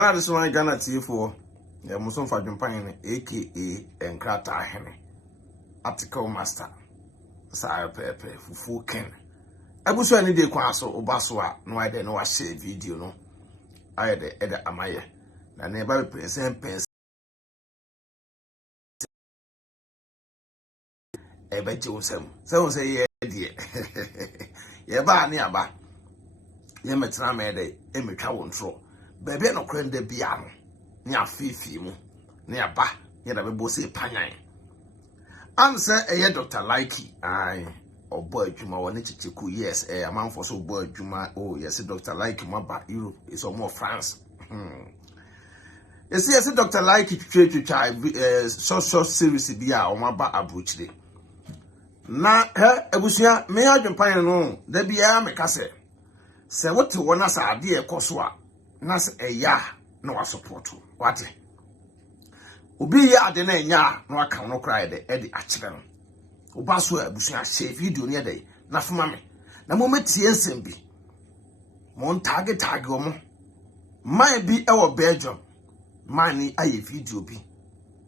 This one Ghana TV4. Yeah, Muslim for Japan, aka and Kyekyeku article master. Sa pepe fufu ken. Abusu ani de kwa so obaso a no ide no wa share video no. Aye de amaye. Na ne ba present pen. Ebe jewsem. Se won say ye de. Ye ba ni aba. Ye metra me de emetwa wontro. Bebe no kwende bia no. Ni afifi mu. Ni aba. Ye da bebo se panyan. Answer Dr. Likee or boy Juma or Chichiku, yes, a man for so boy Juma. Oh, yes, Dr. Likee, my back Europe is more France. Yes, Dr. Likee to try short series be or my back abuchly. Na ebusia me adwempan no da bia me kase se wote wona sa ade e koso a na se eya na wa support what obi ya ade na enya na aka no cry de e di akire no oba so abusu share video ne de na foma me na mo metie nsem bi mo target omo man bi e wo Belgium man ni aye video bi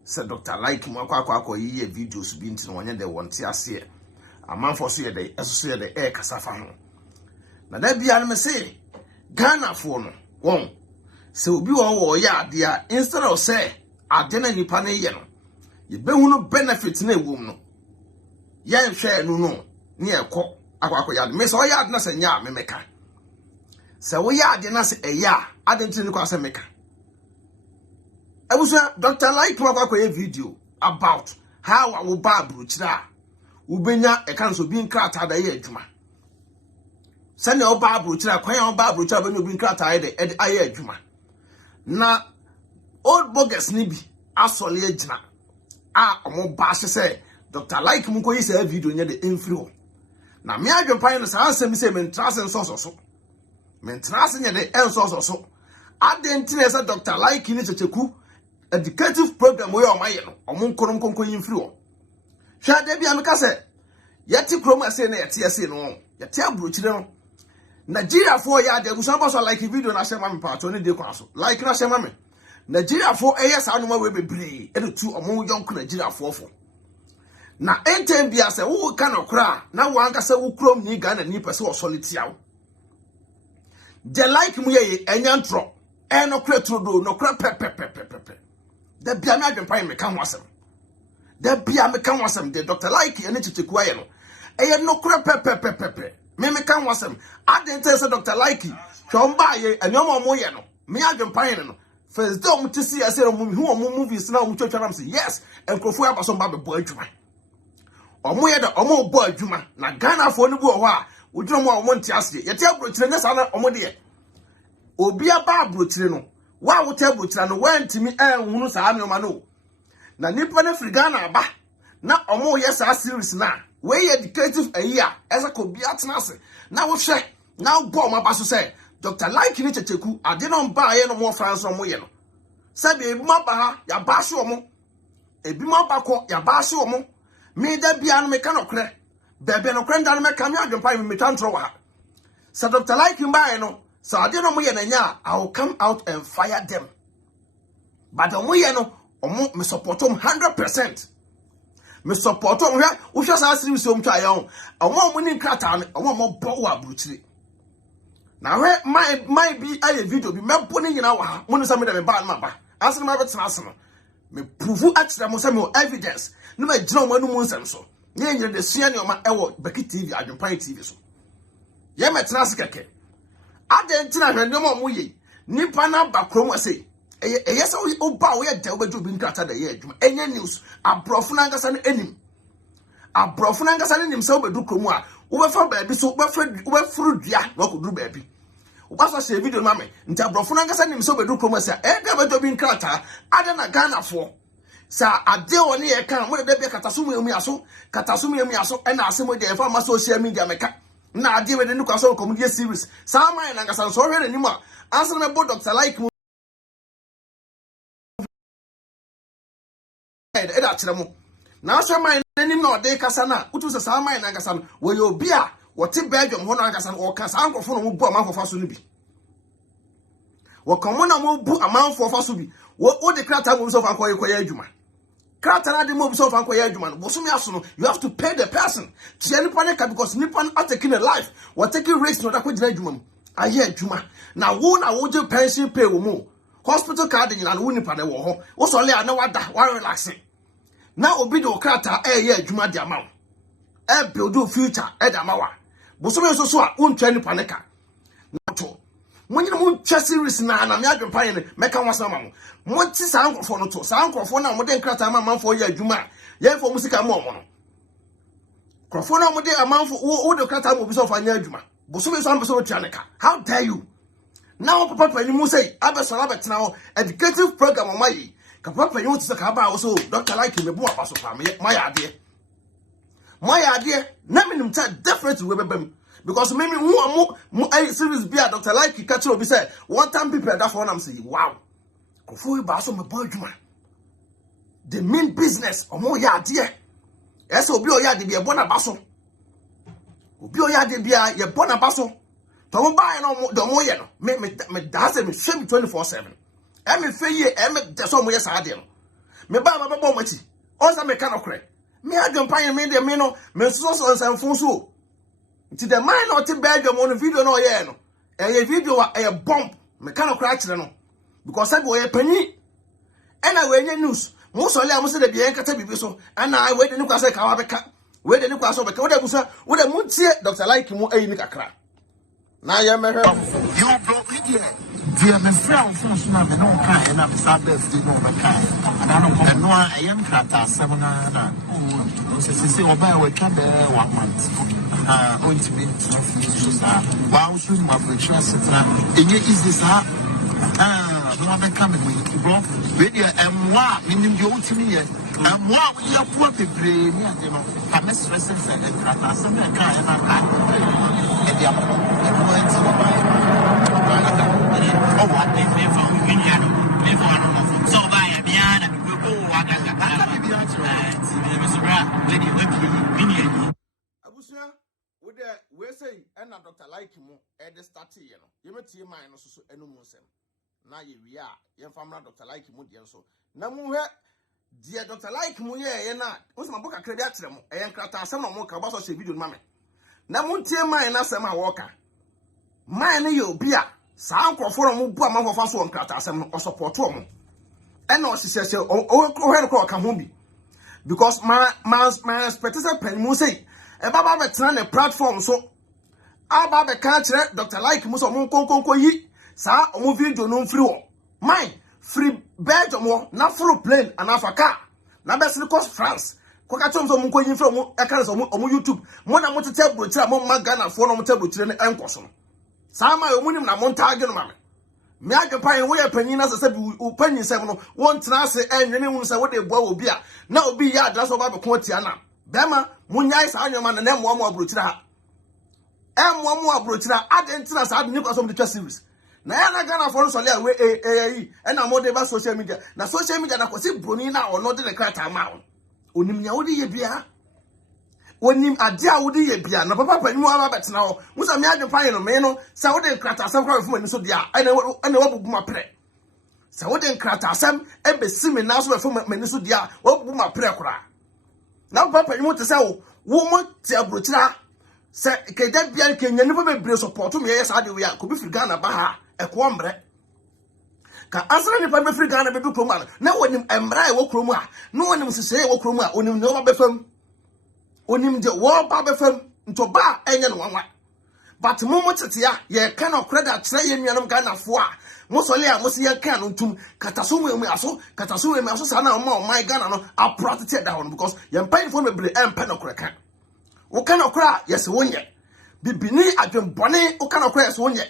se Dr. Likee mo akwa yi videos bi nti no wonye de wonte ase aman for so ye de eso ye de e kasafa ho na da bia no me se Ghana fo no won se obi wo ya ade a instead of say adena nipa ne ye no ye behu no benefit na ewom no ye nhwe no no ne ekọ akwa ya me so ya adena se nya me meka se wo ya adena se eya adenti ne kwa se meka abusa Dr. Likee akwa ye video about how I will ba bruchira ubenya e kan so bi nkrata da ye adwuma se ne oba bruchira kwan ya oba bruchira be no bi nkrata ye de aye adwuma na old bogus ni bi asole agina omo ba se Dr. Likee mu ko yi se video nya de enfiri ho na me adwempan no sa ansem se me ntrase nsoso me ntrase nya de ensoso adentine se Dr. Likee ni checheku educative program we o maye no omo nkorom konko yi mfiri ho hwa de bia me ka se yeti krom ase na yeti ase no yeti abrochire no Nigeria for ya de busan boso Likee video na shema me pa to ne de kwa so Likee na shema me Nigeria for yes anuma we bebre e tu omo yonko Nigeria for na entem bia se wo ka no kra na wo anka se wo krom ni Ghana ni pese wo solitia wo de Likee mu ye enya ntro e no kra trodo no kra pe da bia me adwempan me ka ho asem da bia me ka ho asem de Dr. Likee ene chicheku aye no e no kra pe me ka ho asem adente se Dr. Likee twomba ye enyoma mo ye no me adwempan no first day omo tisi ase no hu omo movies na omo twetwa nam say yes enkrofo abaso mba bebo adwuma omo ye da omo bo adwuma na Ghana fo ni bu ho a wodwuma mo omo nti ase ye te abrochire ne sa na omo de obi aba abrochire no wa wo te abrochire no wantimi enhunu sa me no na nipa na firi Ghana aba na omo ye sa series na we educative ayi esa ko bi atena ase na wo hwe na wo bo ma ba so say Dr. Likee ni checheku ade no mba ye no mo France no mo ye no sabe ebi ma ba ha ya ba hye omo ebi ma ba ko ya ba hye omo me da bia no me ka no kre bebe no kre nda no me ka me adwempa me tantro wa sa Dr. Likee mba ye no sa ade no mo ye na nya I will come out and fire them but omo ye no omo me support them 100%. Me support them hwe wo hwe sa series o mtwa ye omo ni nkrata no omo bo wa bruchiri na we my bi aye video bi mebo ni nyina wa ha mo no me da me ba na ba asem ma betena asem me prove akira mo say me evidence no ma gina mo anu mo nsem so ye nyire de sua ne o ma ewo BeckyTv Adwenepahe TV so ye metena ase keke adentina hwe ne mo ye nipa na ba krom ase eye so o ba wo ye da obeju bi nkrata da ye adwuma enye news abrofo na ngasa no enim abrofo na ngasa no nim se obedu krom a wo befa ba bi so wo furu dua na okoduru ba bi Ubaso share video mame nti abrofo na ngasa nim so bedu krom ase ga bedo bi nkrata ade na Ghana fo sa ade woni ye kan mo de bia katasomu emu aso na asemo de fa ma social media meka na ade we de ni kwaso comedy series sa man na ngasa so hwere ni ma ansa me bo Dr. Likee e da kire mo na so man nim na ode kasa na utu se sa man na ngasa no wo ye obi a wote Belgium ho na ngasa no o kasa ankofo no bu amanfofa so no bi wo komo na mo bu amanfo fa so bi wo de krata mo so fa koye adwuma krata na de mo so fa koye adwuma no boso me aso no you have to pay the person tie nipa ne ka because nipa are taking a life we taking risk no da ko gina adwuma aye adwuma na wo je pension pay wo mo hospital card nyina no nipa de wo ho wo so le na wada wa relaxing na obi de krata ye adwuma de amawo build future de amawa boso me so a wontwa nipa ne ka na to Money moon series na me adwempa ne meka wasa ma mo monti sa ankofo no to sa ankofo na mo de nkrata ma manfo ya adwuma ye fo musika mo mo no krofo na mo de amanfo wo de krata mo bi so fa nya adwuma boso me so am so tua ne ka how dare you now papa pani mu say abesora betena ho educative program o mayi ka papa pani wo tse ka ba wo so Dr. Likee me bu abaso fa me my ade na minim ta definitely we bebem because maybe who series be Dr. Likee catch obi say one time people that's what I'm saying wow kofo ba so me boy dwuma the main business omo ya ade ese obi o ya ade be bona baso obi o ya ade bia ye bona baso to mo ba no do mo ye no me da se me shame 24/7 e me fe ye e me de so mo ye sa ade no me ba ba bo mati o sa me ka no kre me adwempa ye me de me no me so nsanfo so nti the man not to beg them on the video no ye no e video a bomb me kan okra kire no because said we pani and I we news mo so le am se de bia nkata bibi so and I we de ni kwase ka wa beka we de ni kwaso beka we de busa we de muntie Dr. Likee mu ayi mi kakra na ye me hwe you block it dear me friend so na me no kan na me start birthday no be kan and I don't come no I am krata 7 na se oba we ka be 1 month on to be wow soon my friend setra enye is this no one come with bro radio emwa minim de otimi ye emwa we ya pu bebre ni ade no ka me stress se e krata se me ka e na ka e dia e mo enti oh what they pay for we ni ano pay for no so ba ya bia na we go wa ka ka bia ti me so bra we we ni abusia we say and Dr. Likee mu e start ye no ye metie man no so enu mu nsem na ye wi a ye famra Dr. Likee mu de nso na mu hwe de Dr. Likee mu ye na wo se maboka kredi akyere mu e nkrata asem na mu ka ba so se video no mame na mu tie man na asem a wo ka man ne ye obi a sa ankrofo no mu bu amafo fa so nkrata asem no o support o mu e na o sisese o hwe ko ka ho bi because my expectation pen mu say e baba betena ne platform so aba be ka kire Dr. Likee mu so mo konkonko yi sa omo video no free wo mine free bed mo na full plane and Africa na be sili cost France ko ka chom so mo konyin free mo e kan so mo YouTube mo na mo tete brochire mo ma Ghana fo no mo tete brochire ne enkoso no sa ma yo munim na mo ntaage no ma me adwepa yen wo ye panyin na se bi o panyin se no won tena se enwene hu se wo de boa obi a na obi ya address oba be ko tia na bema munyai sa anyoma na mo mo abrochira ha mo abrochira adentina sa adni kwaso mo de series na ya na Ghana for so le we e na mo de ba social media na kwasi broni na ono de krata ma onim nya wo de ye bia onim ade a wo de ye bia na papa panimu aba betena ho musa me adwepa yen no me no sa wo de krata asem kwa fu mani so dia ene wabubu ma pre sa wo de krata asem e be simi na so fu mani so dia wabubu ma pre kora na papa you want to say wo mo ti abrochira se ke da bia ke nya ni be bre support me yes ade we a ko bi firi Ghana ba ha e ko mbre ka asra ni pa be firi Ghana be bi krom na wonim emra e wo krom a no wonim sese e wo krom a onim ne wo ba fam onim de wo ba be fam nto ba enye no wanwa but mo tete ya ye ka na credit tire ye nuanom Ghana fo a mo so le a mo se ye ka no ntum kataso mu aso sa na o my Ghana no a protect that one because ye mpan fo me bre empa no koreka wo ka no kora yes wonye bibini adwenbone wo ka no kora yes wonye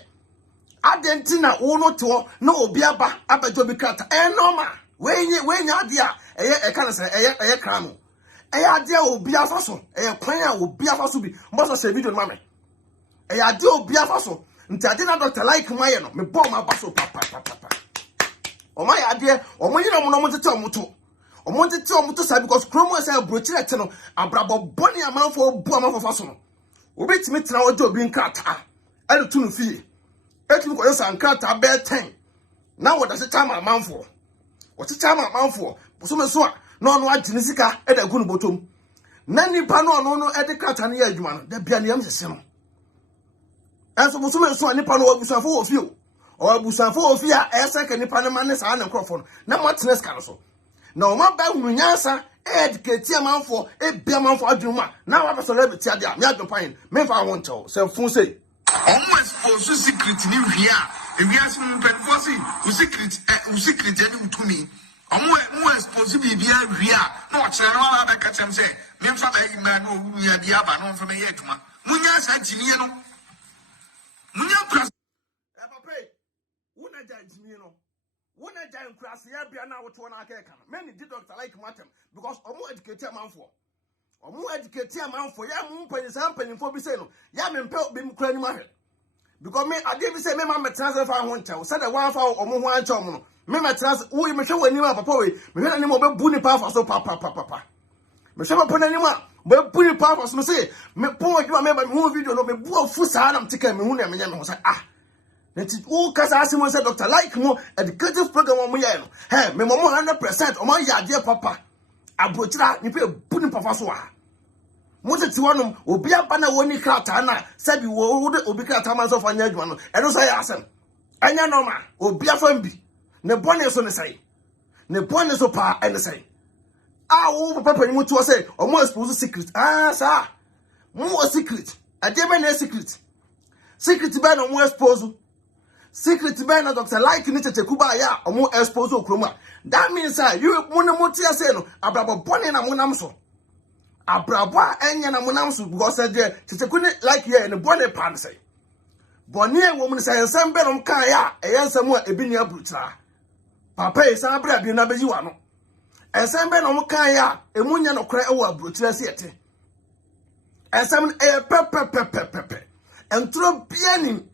adentina wo no to na obi aba abajo bi krata normal wenye ade a e ka no se e kra no ade a obi afaso kwan a obi afaso bi mo so se video no mame ade obi afaso nti ade na Dr. Likee maye no me bom abaso papa o maye ade o mo yina mo no mo tete o mo to say because chromo say brochire te no abrabo boni amanfo bu amanfo faso no obetimi tena ojo obi nkrata ade tu no fie etimi ko yesa nkrata be 10 Now what does it time a man for? What's the time a man for? Some sort, no, Genesika, at a good bottom. Nanny Pano, no, at the Catania, the Bianium Sino. And so, some Nipano Busan for you, or Busan for Fia, a second Nipanaman and Crawford. Now, what's next council? No, my bad Munyasa, educate man for a beer man for Aduma. Now I'm a celebrity, I'm not paying. Maybe I want to, so Fonse. Almost for secret new here. If we ask me, secret to me. Almost possibly be a real. No, Channel, I catch him say, men for the man who we are the Abba from a Yetuma. Munya said, Jimino. Munya press. Wouldn't I Jimino? Wouldn't I cross the Abia now to one Aka? Many did not like Matem because I'm more educated man for. Or more educated man for Yam Penny's happening for Biseno. Yam and Pelt been cranny market. Because me, I didn't say, Mamma transfer if I want to. Said a 1 hour or more one. Mamma transfer, we may show any more papa. Me had any more bunny papa, so papa. Me show up on anyone. But bunny papa, so say, me poor you remember more video, no, me boy, Fusa, I'm taking me, and I say, ah. That is all because I said, Doctor, like more educative program on me. Hey, me more 100% on my dear papa. I brought you pay a bunny papa so. Most of them will be up on a one crowd, said you will be cut of an edge one. I don't say, Asen. I know, ma, will be a friend. Ne bonus on the say. Ne bonus of pa and the say. Ah, over papa, you to say, or more supposed secret. Ah, sir. More secret. I did my secret. Secret to ban on more exposure. Secret to ban a doctor like you need to take Kubaya or more exposure chroma. That means, sir, you want to motia say no about bonnie and Amunamso. Abraba enya na munamsu because there titekuni like here in the bonny pan say bonny woman say ensem benom kan ya ensem a ebi ne abrutra papa esa bra bi na beji wa no ensem benom kan ya emunya no kra e wo abrutra se yete ensem pepe entro biani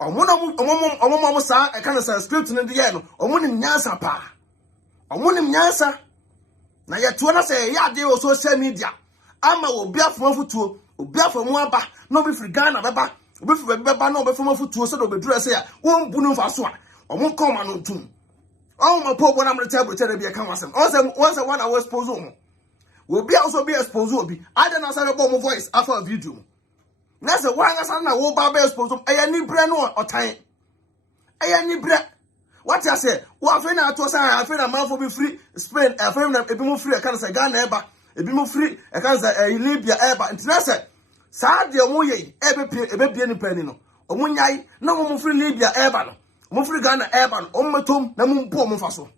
omo sa e kan say script ne de no omo nim nyansa pa omo nim nyansa na yetu na say ya dey on social media ama obi afoma futuo obi afomu aba no be free Ghana beba obi free beba no be foma futuo so do be dura say ya won bunu fa so a omo come no tum o mo po bona mre table tell be kan wasem once one hour expose o obi also be expose obi ada na say be mo voice after video na say wan asa na wo ba be expose eya ni bre no otan eya ni bre. What I say? What I na to say? I feel a man for be free Spain. I feel na ebi mo free. I can't say Ghana eba. Ebi mo free. I can't say Libya eba. International. Sa de mo ye ebe ni penny no. Omo nyai na mo free Libya eba no. Mo free Ghana eba no. Omo tom na mo mpo mo fa so.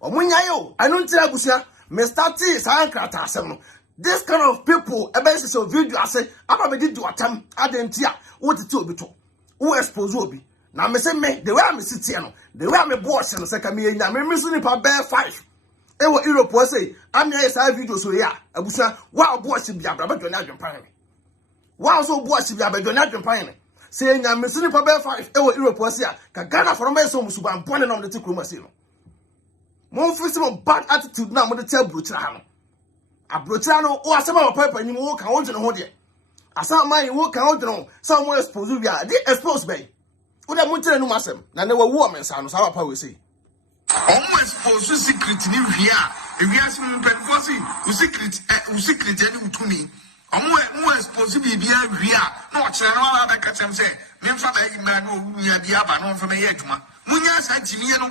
Omo nyai o. I don't tell abusia. Me start sa ankrata asem no. This kind of people ebe so video I say aba be di do atam adentia. What ti obi to. Who expose obi. Now me say me the way I sit here no, the way I boss no say ka me nya me so nipa bear 5. E wo Europe wo say am nya say video so ya abusa wa boss bi abra do na adwempan ne. Wa so boss bi abra do na adwempan ne. Say nya me so nipa bear 5 e wo Europe wo say ka Ghana for me so musuba mpone na mo de kroma say no. Mo fi some bad attitude na mo de tell brochira ha no. Abrochira no o asema wa papa ni mo ka wo dwene ho de. Asa man wo ka wo dwene so mo expose bi a de expose be. Uda muntere no masem na ne wawu omensa no sa papa we say almost for secret ni hia e wi asem mpefo say secret ani utumi omo expose bibia hia na o kire no ala ka chem say me mfa ba yi ma no wu ya bia ba no mfa me ye adwuma munya sa jimiye no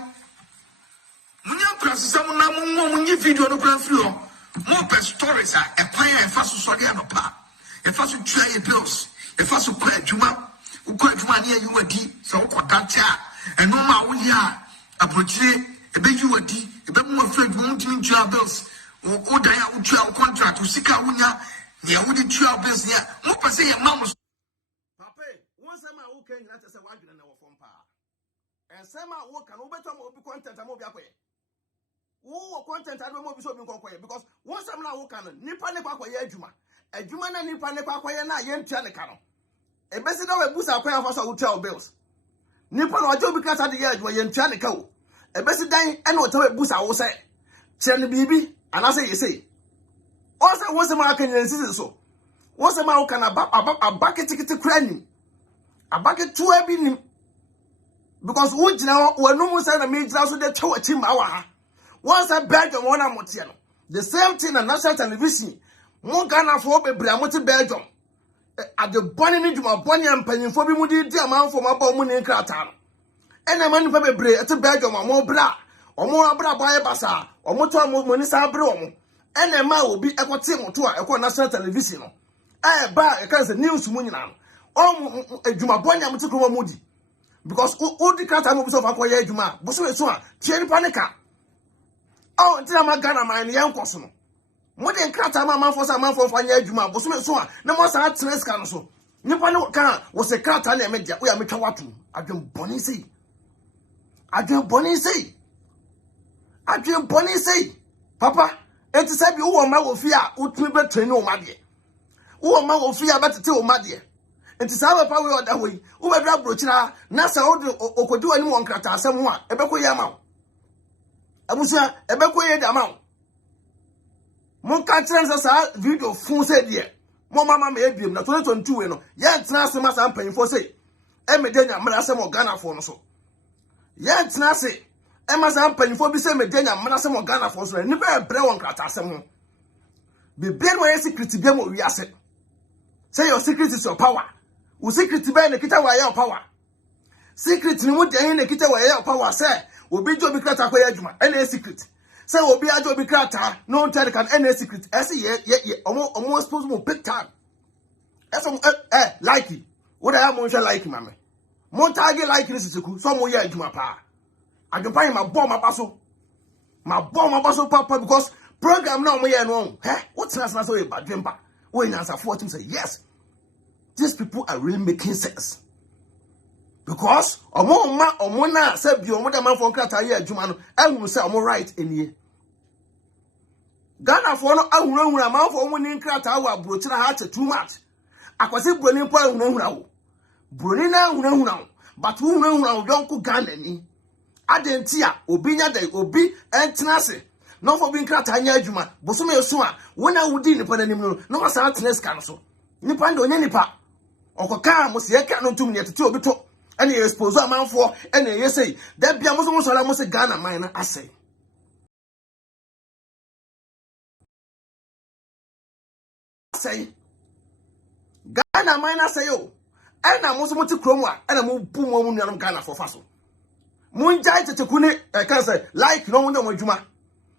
munya prasesa mo na mo munyi video no kran free o mo pe stories a e kwan e fa so so de no pa e fa so twa e bills e fa so kwa adwuma uko adwuma ne yi wadi so ukodata eno ma wo ya aprochire ebe yi wadi ebe mo afra adwuma ntimi twa bills o dan ya utwa contract usika wonya ne wodi twa bills ne mo pese ye ma mo papa won se ma wo kan nyina tese wa adwene na wo fom pa en se ma wo kan wo beto mo obi content am obi akoye wo content ado mo obi so obi nkokoye because won se ma wo kan nipa ne kwakoye adwuma na nipa ne kwakoye na ye ntua ne ka no ebesi na we busa akwan afa so hotel bills nipa no ajo bi kasa de ye adwo ye ntua ne ka o ebesi dan e na otawe busa wo se kire ne bibi anase ye sei o se wo se ma kan yen sisi so wo se ma wo kan abakete kura ni abake tuwa bi ni because who now when no one said a major so they told a team our once a Belgium one amotiano. The same thing on national television. More Ghana for Bramoti Belgium. At the bonny to my bonny and penny for me, the amount for my bomb in Kratan. And a man for me at the Belgium or more bra, or more bra by a bazaar, or more time Monisa Brom. And a man will be a team to a national television. I buy a kind of news munian. Oh, a Juma Bonny Amatuka Moody. Because all the Kratan moves of Aqua Juma, Busua, Cherry Panica. Oh, until I'm a Ghana, my young person. More than Krata, my man for some man for Fanya Juma, Busua, no more sad stress council. Nippano Khan was a Krata and media. We are Mikawatu. I don't bonny say. I don't bonny say. I don't bonny say. Papa, it is said you are my fear, would be better no maddy. Who are my fear better tell maddy. It is our power that way. Who are Brutina, Nasa or could do anyone Krata, someone, a Beko Yamau. Abusia ebeko ye dama mon ka trensa sa video fun se de mo mama me ebiem na 2022 we no ye tena se masa mpanfo se e me de nya mra se mo Ghana fo no so ye tena se e masa mpanfo bi se me de nya mra se mo Ghana fo so ni be bre won krata se mo be bre no ye secret bi mo wi ase say your secret is your power wo secret be na kita wa your power secret ni mo de na kita wa your power say obi jo bi krata kwa adwuma ene secret say obi ajo bi krata no tell can ene secret ese ye omo suppose mo big time ese Likee what I am mo share Likee mama mo target Likee sisiku so mo ye adwuma pa adwuma ma bomb ma baso papa because program now mo ye no what's na so e badwempa we answer 14 say yes these people are really making sense. Because omo na say bi omo da man for krata ye adwuma no ehunu say omo right enie Ghana for no ahunu man for omo ni krata wa brochina ha che too much akwase broni po ahunu wo broni na ahunu but ahunu don ko Ghana ni adenti a obi nya dai obi entena se no for bi krata nya adwuma boso me so a wona wudi nipa nanim no wasa tenes kan so nipa ndo nya nipa okoka mo se yeka no tum ne tete obi to and you expose a man for and you say that be a Muslim Ghana mine. I say Ghana mine. I say, oh, and I'm also to Chroma and I'm boom Ghana for Faso. Moon jai to Kune, I can say, like no one know Juma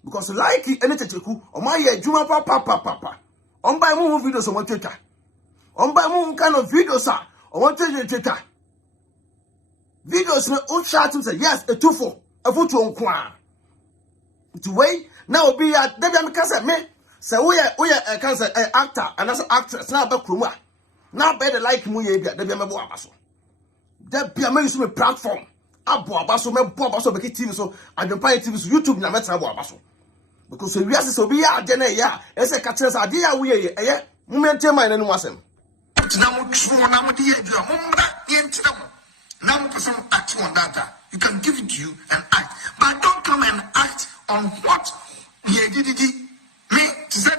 because Likee and Teku or my Juma papa. On by moon videos on Twitter. On by moon kind of videos, sir, on Twitter. Videos no chat to say yes a 2-4 a photo on kwa to way now be at Debian Casa me say we are cancer actor and as actress now back kroma now better like mu ye Debian mebo abaso Debian me use me platform abo abaso me bo abaso BeckyTv so AdwenepaheneTv so YouTube na meta abo abaso because we are so be ya de na ya e say ka tress ade ya we ye mu maintain my nanu asem na mo tro na mo de ye adua mo mra ye ntina mo. Now, person act on data. You can give it to you and act, but don't come and act on what me to say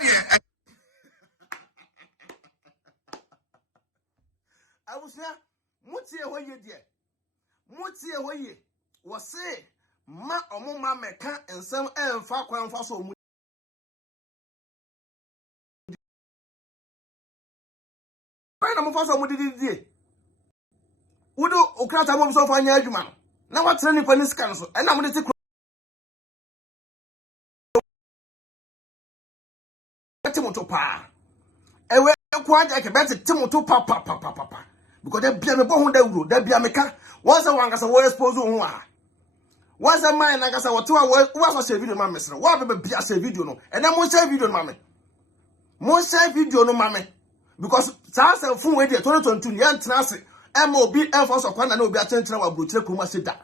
I was there. Mutie ho ye die. Mutie ho ye. Wo say ma omo ma meka ensem emfa kwan fa so mu. Why na mo fa so mu didi? Udo okrata mo so fanya adwuma na watere ni pani scan so na mo de timoto pa ewe kwa ja ke beti timoto pa because that bia me bo ho da wuro da bia me ka once wangasa wo expose ho a once man na gasa wo to a wo so share video ma mesre wo be bia share video no na mo share video no ma me mo share video no ma me because sa fun we dey 2022 ni antena ase MOB enforce okwana na obi atentra wa brochire kuma seda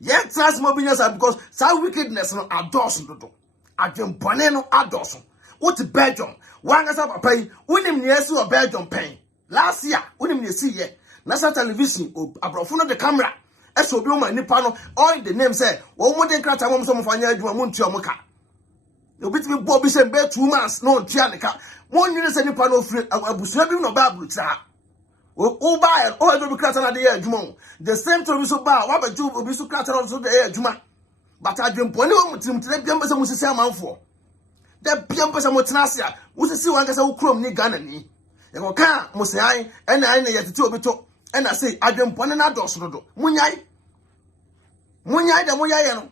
yet trust mo binyasa because sa wickedness no adults dodo adwempone no adults what Belgium wangasa papa yi unim ne esi o Belgium pen last year unim ne esi ye national television abrofo no the camera eso obi o ma nipa no all the name say wo mo den krata mo so mo fanya adwuma mo ntua mo ka obi ti bo bi say be 2 months no ntua ne ka mo nyine se nipa no free abusua bi no ba abrutra o buy o do be krataa na dey adwuma. The same to be so ba wa ba ju obi so krataa so dey adwuma. But adwempone wo mutim tire biam pese musisi amanfo. Da biam pese mutena ase a wusisi wan kasa wo krom ni Ghana ni. E ko ka musian ena ena yetete obi to ena say adwempone na doso dodo. Munyai da munyai no.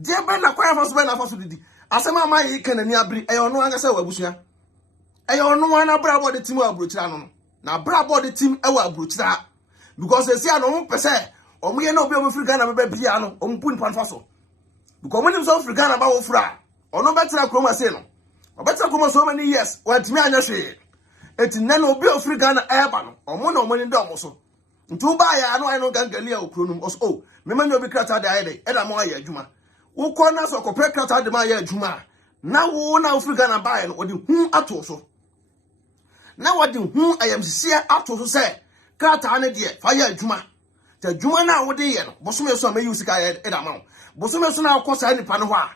Die be na kwa faso didi. Asema ma yi kanani abri e ono anga say wabusua. E ono wana brabo de tim abrochira no. Na brabo de tim e wa abrochira. Because they say no pese omo ye na obi omo firi Ghana be bia no omo pu npan faso. Because when you South African about Ofra, or no better chroma say no, or better chroma so many years, what me and say, it's none of Bill African airban, or mono money domoso. To buy, I know Gangalia or Cronum or so, remember no be crata the idea, and I'm more Juma. Who corners or corporate crata the Maya Juma. Now, who now African buying, or the whom at also. Now, what the whom I am sincere at also say, crata an idea, fire Juma. The Juma now, what they are, Bosome so may use a guy at amount. Bosome so now cost any panwa.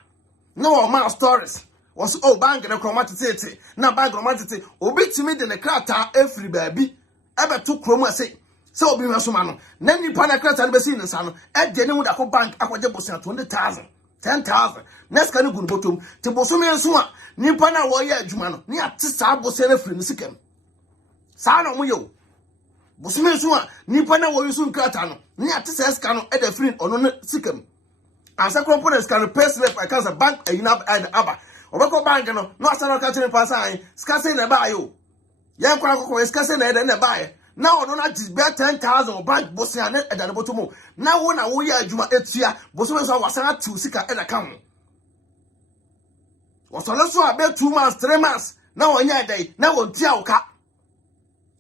No man stories. Was bank and a chromatity. Now bank chromatity. Obi timid in a crata every baby. Ever took chroma say. So be my sumano. Nanny panacrat and Bessin and son. At the end of bank, I was depositing 20,000, 10,000. Next can you go bottom to Bosome and Suma. Nipana warrior Jumano. Near Tissa Bosene friend Sikem. Sana Muyo. Bosome Suma. Nipana warrior soon cratano. Near Tissa Cano at the friend or no Sikem. And some components can pay slip I can't bank and you and Abba. Or bank no asana catching passai, scarcely a buy you. Young Quaco is scarcely a buy. Now don't just bet 10,000 or bank bossy at the bottom. Now when I wear Juma 8 year, Boswell was not to seek at account. Was also a bet 2 months, 3 months. Now on your day, now on Tiauka.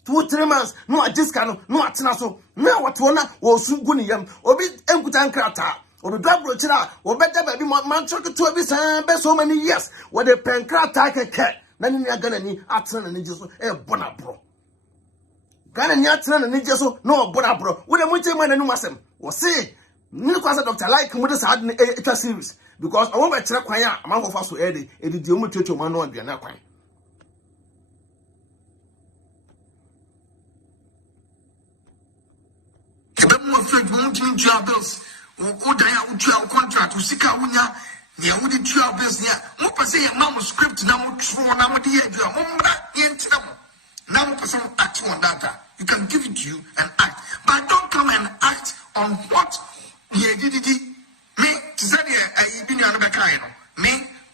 2-3 months, no at this kind no at Naso. Now what one was soon Gunium or be Enkutan Krata. Or the drug rochera, or better baby man chuck to be so many years. What the pancrat take a cat, then you're gonna need Atson and just a bonabro. Ghanaians and Nijaso, no bonabro. What a much man and Numasem was say, Nicholas Dr. Like with us had a series because I won't check quiet among of us who added a dium to Mano and Bianaqua. The more friend won't in bills. Udaya utua contract usika unya ne awudi tua business mo pese ye mam script na mo tro na mo de adua mo mra ye ntina mo na mo pese mo act on data. You can give it to you and act, but don't come and act on what ye did me to say e bi na no be kai no me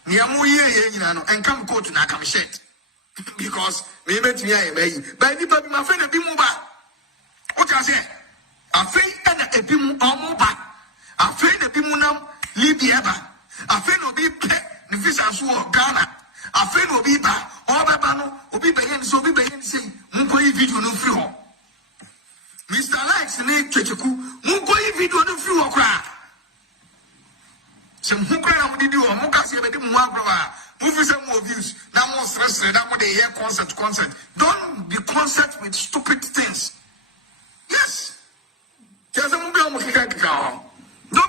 ne mo ye nyina no and come court na come shit because me metimi aye mai but ni pa bi ma fe na bi mu ba o ta say afei na ebi mu omo ba afei na bi mu nam Libya ba afei no bi pe ne visa so Ghana afei no bi ba obeba no obi be yen so obi be yen say munko yi video no free ho Mr. Likes ne Kyekyeku munko yi video no free ho kra sem munko na mo didi ho mo ka se be di mu agro a mo fi say mo views na mo stress na mo dey hear concert don't be concert with stupid things. Yes. Don't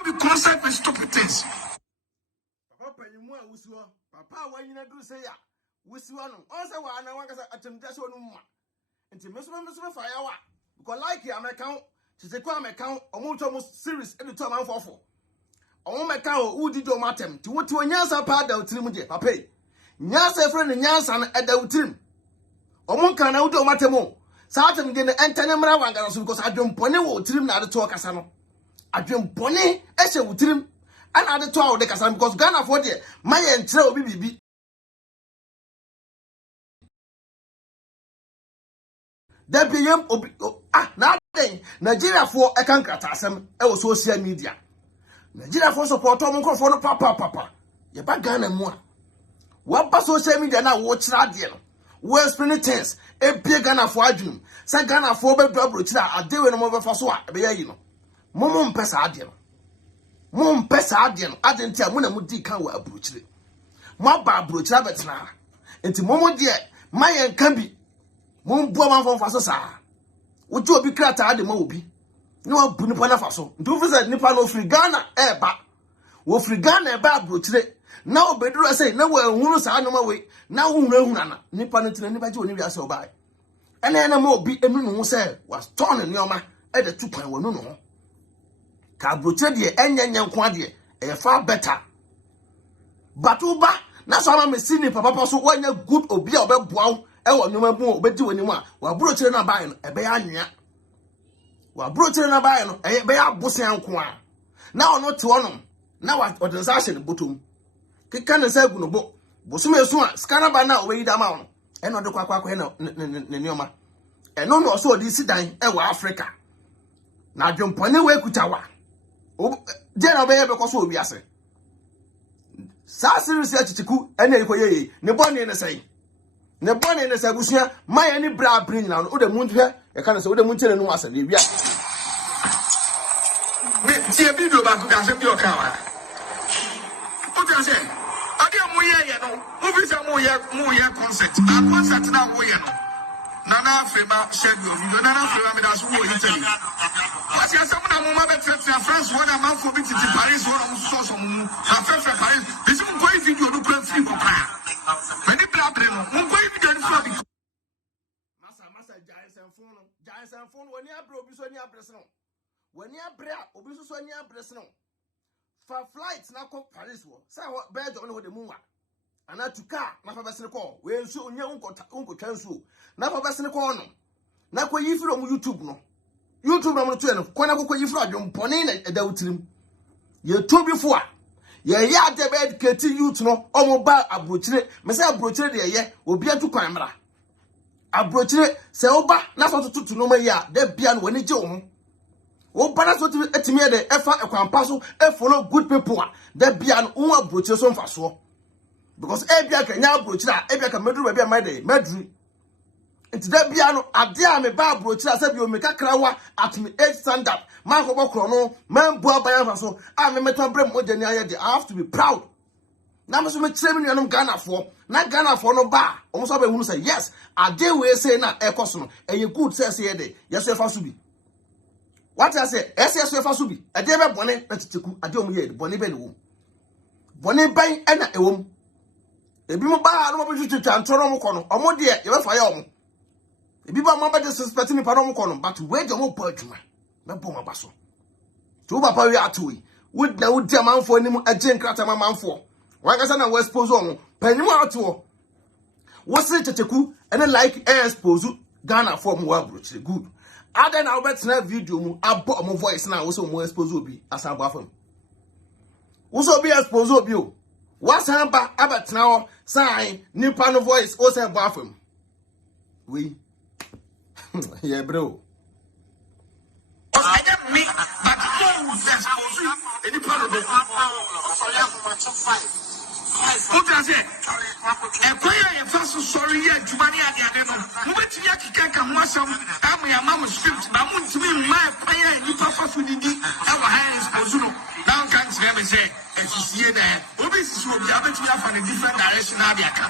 be concerned with stupid things. Papa, when you do say, we see one. Also, I want to attend this one. Until Miss Fire, because like I'm account, she's a crime account, almost serious at the time I'm for. On my cow, who did your matem to what to a Nyasa part of Trimude, Papa. Nyasa friend and Nyansan at the team. Omon can out of Matemo. Certain again the antenna because I don't pony will trim now the talk casano. I don't pony, I say with trim, and other talk the casan because Ghana for the my and trail BB. There be nothing. Nigeria for a can't catasm, I was social media. Nigeria for support Tom for no papa. You back Ghana more. What by social media now watch radio? Well, spending tense, a big Ghana for Adwene. Say Ghana for be double chila, a day when I'm over for so, be you know. Mom pesa adian. Mom pesa adian, I didn't tell when I would decay a brutally. My bar brutal betra. Into Momo dear, my and can be. Mom Boman for Fasosa. Would you be cracked at the Mobi? No, Punipana Faso. Do visit Nipano free Ghana, back. Wo free Ghana, bad brutally. Now, better say, no, who knows I know my way. Now, who know Nana, Nippon to anybody when you are so by. ena mo bi enu no say was torn nyoma e de 2 kwan wonu no ka broche de enyenye nko ade e far better batuba na so ama mesini papa so wanya good obi a obeboa e wo nyoma bu obedi woni mu a wa broche na bai no e be anwea wa broche na bai no e be abosia nko a na ono te onom na wa odensation botom keka ne say gu no bo bosom esu a skana ba na owe yida ma ono e no de kwakwa ne nyoma e no no so odi sidan e wa Africa na dwompone we kutawa je na be so obi ase sa series achichiku ene ikoye ne bone ne sai ne bone ne sai busua maye ni bra bring na o de munhwe e kana se o de munchele no asa na ewia me tie video ba ku ka se bi o ka wa o ta se ade mo ye no mo bi se mo ye concert na wo ye no nana afema schedule video nana afema me da so wo Italy wasi asem na mo ma betre France wona man for biti Paris wona mo so mo na France Paris bisi mo go video do plan free mo pra me ni bla bre no mo go video do free masa giant phone woni abre obi so ni abre no woni abre obi so ni abre no fa flight na ko Paris wo say Belgium no de mu wa ana tuka na fa besene ko we nso onye unkotwa nso na fa besene ko no na ko yi from YouTube no no to no ko na ko yi from adwompone na edawutirim ye to before a ye ya de be educate youth no omo ba abrochire me say abrochire de ye obi atu kwan mra abrochire se oba na so tutu no ma ya de bia no wani je wo ba na so etimi de efa ekwanpa so e follow good people a de bia no wo abrochire so mfa so because ebia ka nya abrochira ebia ka medru bia medru nti da bia no ade a me ba abrochira se bi o me kakrawa at me age standard man ko bokro no man bu aban fa so a me meto brem ojani ayede I have to be proud na me so me kire me nuanom Ghana for no ba o so ba hunu say yes ade we say na ekoso no eye good say ye yeso efa so bi what I say yeso efa so bi ade be bone petiteku ade o mu ye bone be ne wo bone ban na ewom ebi mo ba no mo bitu twantoro mo kono omo de ye be fa ya omo ebi ba mo ba disrespect ni pa no mo kono but we de mo pa adwuma na bo mo ba so to ba pa wi atoi would na would manfo ni mu agye nkrata manfo wa ka sa na we expose omo panimu ato wo se checheku ene like expose Ghana for mo wa brochire good ada na obet na video mu abo mo voice na wo se mo expose obi asabo afam wo so obi expose obi o wasamba abatna ho sign nipa no voice o say boafam we yeah bro I get me but no expose you any part of the what does it e koya ye faso sorry ye adwumani ade no mo betimi akika ka ho asam am ya mam script ba mo ntimi ma koya ni pa faso didi e wa high expose no now can tell me say efisie na obi sisi obi abetimi afa na different direction na abiaka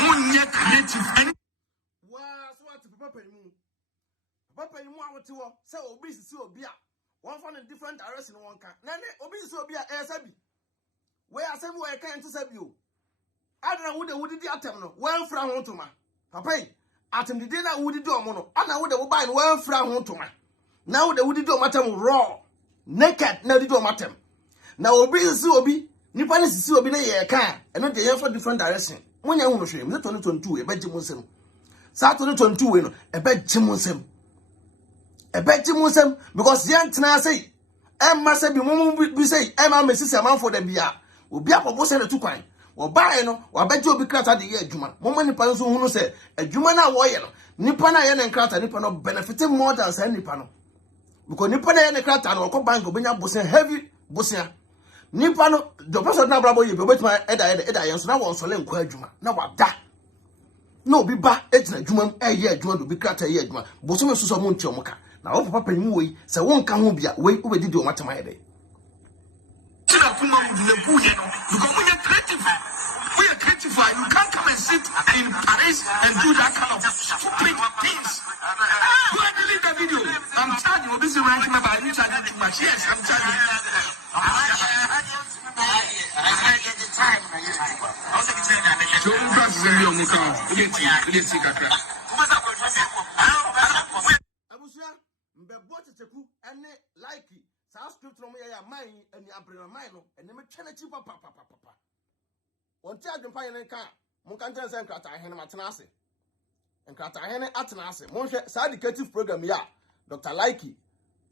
mo nye creative wa so what papa ni mu awote wo say obi sisi obi a one for na different direction won ka na ne obi sisi obi a e sabi we asem we kan to sabi o adana wo de wudidi atem no wan fra ho ntoma papa atem didi na wudidi omo no ana wo de wo bai no wan fra ho ntoma na wo de wudidi omo atem raw naked na wudidi omo atem na obi sisi obi nipa ne sisi obi na ye kan eno de ye for different direction munya hu no hwe me 2022 e ba gimu nsem sa 2022 we no e ba gimu nsem because yan tena say e ma se bi mumu bi say e ma mesisi amanfo da bia obi akobo se na tukwan wo bae no wa baje obi krata de ye adwuma momma nipa nso hunu se adwuma na wo ye no nipa na ye na krata nipa no benefit more than say nipa no because nipa na ye na krata no ko bank obenya bosen heavy bosen nipa no the person na brabo ye be betima eda ye nso na won so le nkwa adwuma na wada na obi ba ejina adwuma ye adwuma do bi krata ye adwuma bosen so so mo nti omoka na wo papa nyimu wo se won ka ho bia we obedidi o matema ye de Because we are creative. You can't come and sit in Paris and do that kind of stupid things. Go and delete the video. I'm charging you. This is right now, but I'm charging too much. Yes, I'm charging. I get the time. I was going to say that. na mind no ene me twene chi papa. Wonti AdwenepaheneTv ka mo kan tell say nkrata ahene matena ase. Nkrata ahene atena ase. Mo hwe sa educative program ya Dr. Likee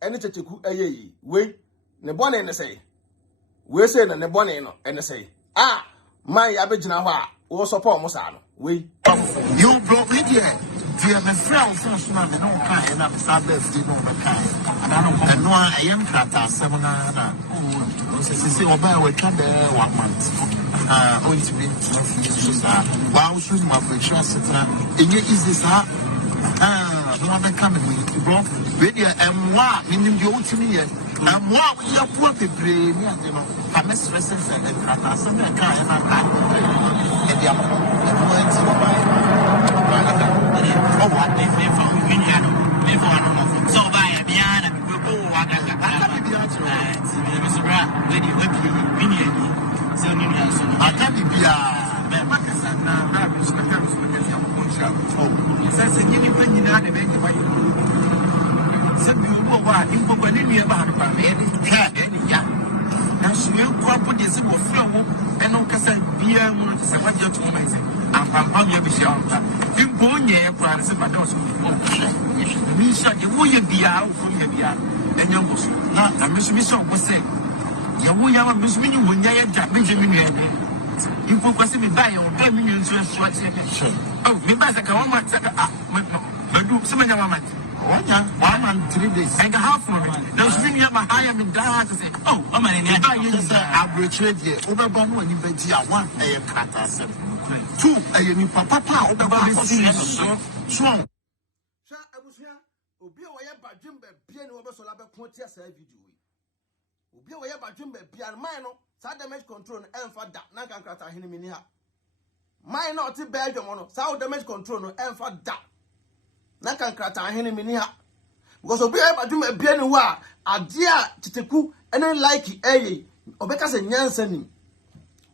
and Kyekyeku aye we ne bone ne say. We say na ne bone no ene say. My abegina ho a wo support mo sa no. We you bro me there. Dear my friend so na me no kan na me sa best no be kan. And no I am krata 7 na. Say oba we ka be 1 month. On to be so wow so my precious na enye easy sa. No one come with bro. We there wa minim de otimi ye. Wa we ya poor people ni ade no. I mess stressing say krata 7 na kan na kan. E dia oh, what they pay for Miniano, pay for one so by a piano, we go what I got. I can't be a Macasana, Rabbis, oh, says a guinea penny in the baby by you. Some people were in Popanini about any young. Now she will crop with this of flow and no Cassan beer, what you're to say. I'm probably a bishop. Bonye Francis Bados. Misha, the way be out from the Bia and your boss. Not a Miss Mission was saying. Yawoya Miss Minu when they had Benjamin. You focus me by your 10 million. Oh, me by the Kawamat. Some of the 1 month, 3 days. And a half for it. Those things my high am in that. Oh, I'm an average here. Over Banu and Inventia 1 a.m. Kata 7. 2 a.m. Papa, so. Obi o ye badwem ba bia ne obesola be kontia sa video yi. Obi o ye badwem ba bia man no sa damage control no emfa da na kan krata hene mini ha. Man no ti Belgium no sa damage control no emfa da na kan krata hene mini ha. Because obi o ye badwem ba bia ne wa ade a Kyekyeku ene Likee eye obeka se nyansa nim.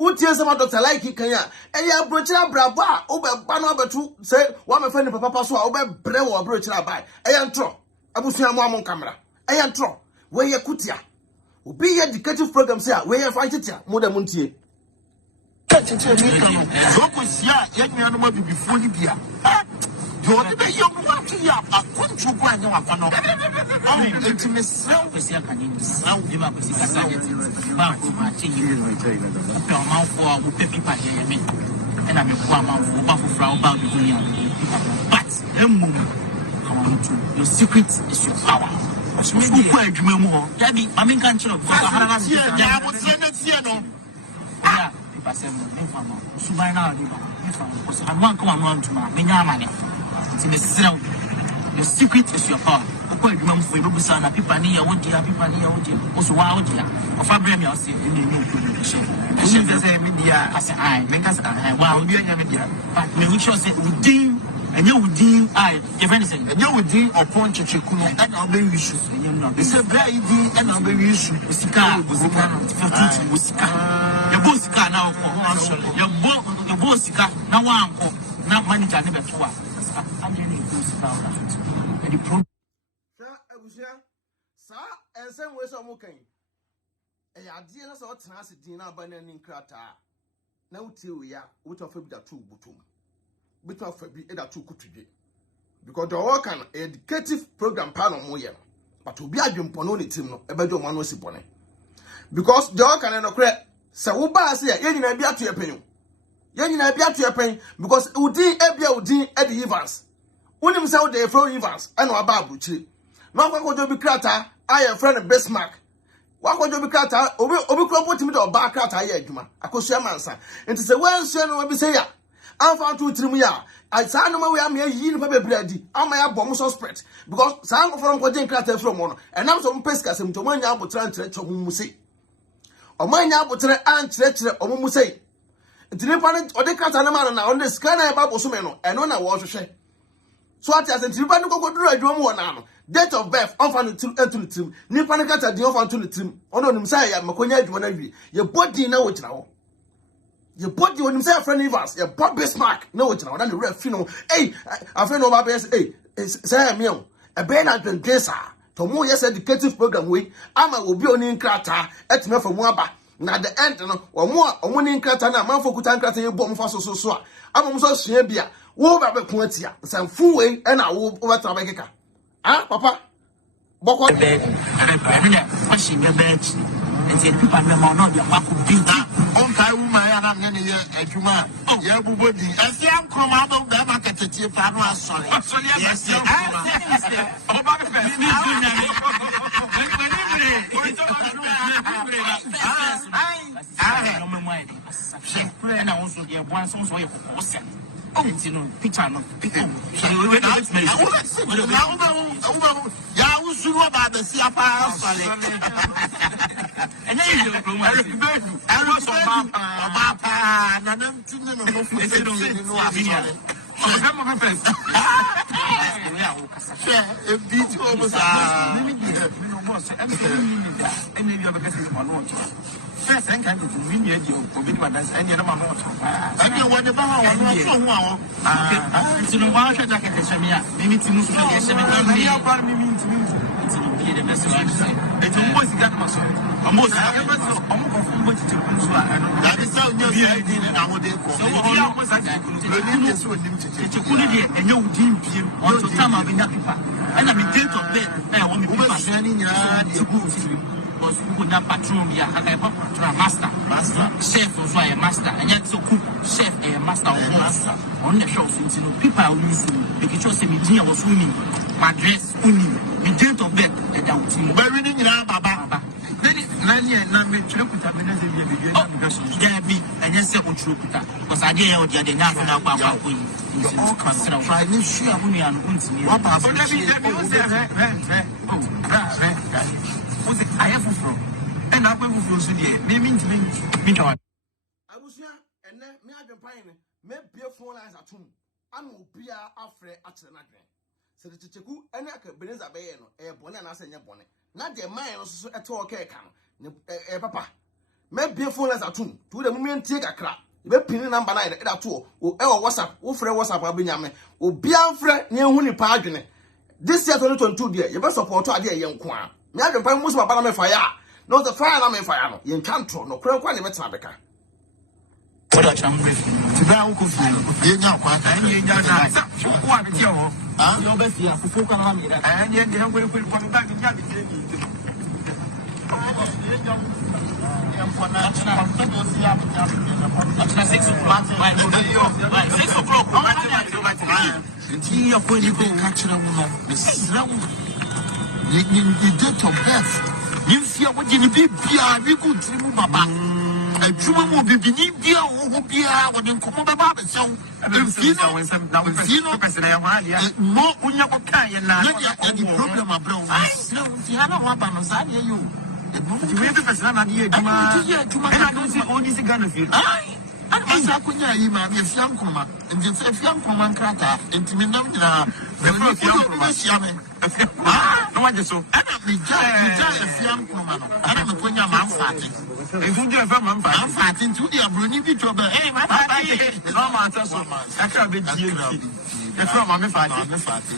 Utie sama Dr. Likee kan ya eya brochira brabo a obeba no abetu say wa me fa ni papa so a obebre wo brochira bai eya ntro abusuamu amon camera eya ntro we ye kutia obi ye educative program say we ye fa titia mo da muntie so ko sia ye nua no ma bibifo ni bia yo de be ye mo wa ti ya akontu kwa nya wa fa no intime sraw ko sia kan ni sraw de ba ko sia sa ye ba ma ti yi no ma fo a wo pepi pa ye me and I'm a man for Frau about the but come on to your secret is your power. Debbie, I mean, can't you? I was saying that, no. Yeah, if I said, so by now, I'm one come on to my money. Your secret is your power. Quite remember for you, son, people near what you have, people near what you also wild here. Of a brand, I'll see you know. Media, I say, I make us well, we are media, but we shall say, within and you would deem, I, if anything, and you would deem upon Kyekyeku and I'll be issues. It's a very deep and I'll be issues. Usika, Usika, your Busika now, your Busika, now one, not money to never to us. I'm going to use and the problem. Sir, and some ways I'm okay. E ade na so tena ase din na abana ni nkrata na utie we ya wuto fa bi da to butum bitu fa bi e da to kutudwe because the work an educative program pa no mo ye but obi adwempo no ne tim no e bedo mo no sipone because the work an no kre se wo ba ase ye nyina bi ato ye pen ye nyina bi ato ye pen because udin e bia udin e the Evans unim se wo the from Evans e no aba abuchi no akwa ko bi krata I friend Bismarck. Wako jo bi krata obi kro timi do ba krata ya adwuma akosua mansa enti se wansua no bi se ya amfa to tirim ya sa no ma we am yi ni pa bebradi ama ya bom suspect because sa an from ko gen krata from no enam so mpeska sem to manya abotra ntre cho mu se o manya abotra an kire o mu se enti ne pa no ode krata na ma na on the scan na ba boso me no eno na wo hwehwe so ati asenti ba no kokoduru adwuma mu wona no date of birth offer no tim ni panikata di offer no tim ono nim say ya makonya adwuma na wi ye body na wo kira ho ye body onim say friend Evans ye Bob Bismarck na wo kira ho na ne ref no hey afa no ba be say hey say me o e be na dwendwe sa to mo yes educative program we ama obi oni nkrata etime fa mu aba na the end no omo ni nkrata na manfo kuta nkrata ye bom fa so a ama mo so sua bia wo ba be ko atia sanfu we e na wo beta ba keka ah papa boko question the bench and say people no no dey work with on kai woman ya na ne ye adwuma ya bubodi ase ankrom aba be market tie pa no asori yes oba be me picture no picture ya usu no ba be sia pa sale ene yo promo ero so ba pa na nam tinu no no fu se no asale oga mo first e video mo sa no mo se ene yo be kasi mo no first and can be media di o bi wa dance ene na ma no ene wo de ba wa no so hu a tinu wa sha jacket e shamia mimi tinu so ya shamia na ya pa mimi tinu bi de best e tinu mo si gat ma so mo sa e ba so mo ko fu mo tinu so a no da bi sa onyo bi ID na wo de ko e ya mo sa ni de so nim tete kunu de enye wudi mpiem on to tama be nya pipa ana mi date of birth e wo mi pipa so ni nyina de ku because who na patron ya haka pa patron master chef so ya master anya so cook chef e master on the show since you know people are listening because you say me dia was winning my dress winning me date of birth e da uti ba winning nyina baba nani na me tire kuta me na se bi na me so ya bi anya se o tire kuta because ade ya o dia de nya na kwa ko yi all consider try ni sure abunu ya no ntimi what pass o da bi o se I have from and I will go to the maybe me do abusia ene me adwenpan me bie phone lines atum ana obia afre akere na dwen se de checheku ene aka beneza be ye no e bone na ase nye bone na de man no so ete o keka no papa me bie phone lines atum to de mumie ntie kakra be pin number na e da to o e WhatsApp wo frɛ WhatsApp abenyame obia mfrɛ ne hu ni pa adwene this year 2022 dia ye be support ade ye nko a me adwenpan musu baba na me fire no the fire na me fire no ye ntwantro no kwa ne betena beka oda chambre ti ba wo ko fu ye nya kwa ta ye nya na sa wo a be tie ho yo be fia fufu kwa na me da ye de han ko kwa ba ni nya be tie ni ye nya ya kwa na na ko si ya be na 6 o'clock 6 o'clock ti ya ko ni ko ka chira mu no me sira mu you date of birth you fear what you be bia we go trimu baba adwuma mo bibini bia wo bia wo de nkomo baba be sew person ya ma dia mo unya ko kan ya na the problem abroad no ti ana wa ba no sa dia you we be person na dia adwuma and I don't see all this Ghana feel and sa kunya yi ma me fiam koma nti se fiam koma nkrata nti me nam na be pro fiam koma siame no wa jeso ana me ja fiam koma no ana me kunya ma mfati enfu je fa ma mfati nti udi abroni bi to be ma mfati no ma ta so ma aka be die e fra ma me fati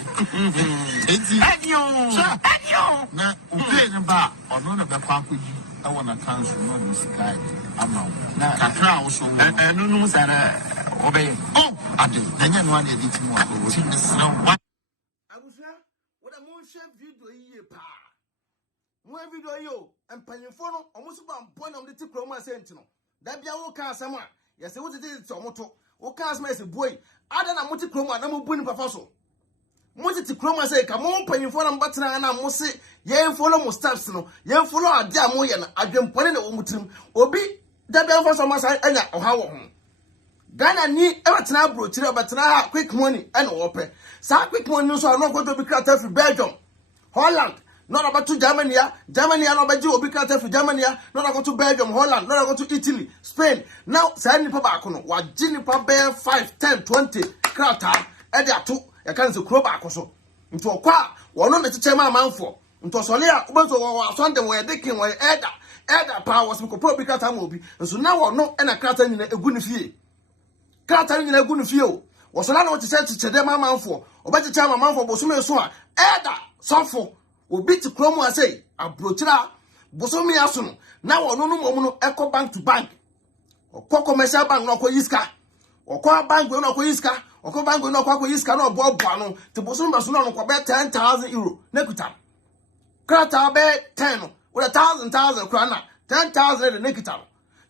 enti adio na upe ne ba ono na be kwa kwaji I want to cancel no this guy. Na kakra also no no sara obey. Oh, ade. Anya no ade dit mu a o ti na wa. Abusia, what a mo share video yi pa. Mo video yo, empanyefo no omuso ba mpon na mo ti kroma senti no. Da bia wo ka asem a, ye se wo ti ti omoto. Wo ka asem ese boy. Ada na mo ti kroma na mo bu ni papa so. Mo ti kroma say ka mo mpanyefo na mbatena na mo se yen follow mo steps no yen follow ade a mo ye na adwempone na wo mutrim obi da be for so masa anya oha wo ho Ghana ni e betena abrochire betena ha quick money ena wo pe sa quick money so no go to be created for Belgium Holland not about to Germany no be obi created for Germany not about to Belgium Holland not about to Italy Spain now say ni pa ba ko no wa gini pa be 5 10 20 krata e de ato ya kan se kro ba ko so nti okwa wono na chiche ma manfo nti sole a obanso wo Sunday wo edikin wo elder powers ko probi krata ma obi nso na wono e na krata nyina egu ni fie krata nyina egu ni fie o wo so na wo chiche de ma manfo oba chiche ma manfo bo so me so a elder sofo obi ti kromo asay abrochira bosomi aso na wono no momu no eco bank to bank okọ commercial bank no akọ yiska okọ bank we no akọ yiska okọ bank we no akọ yiska no obo no te bosomi baso no ko be 10,000 euro na kuta krata be 10 with 1,000 krana 10,000 na kuta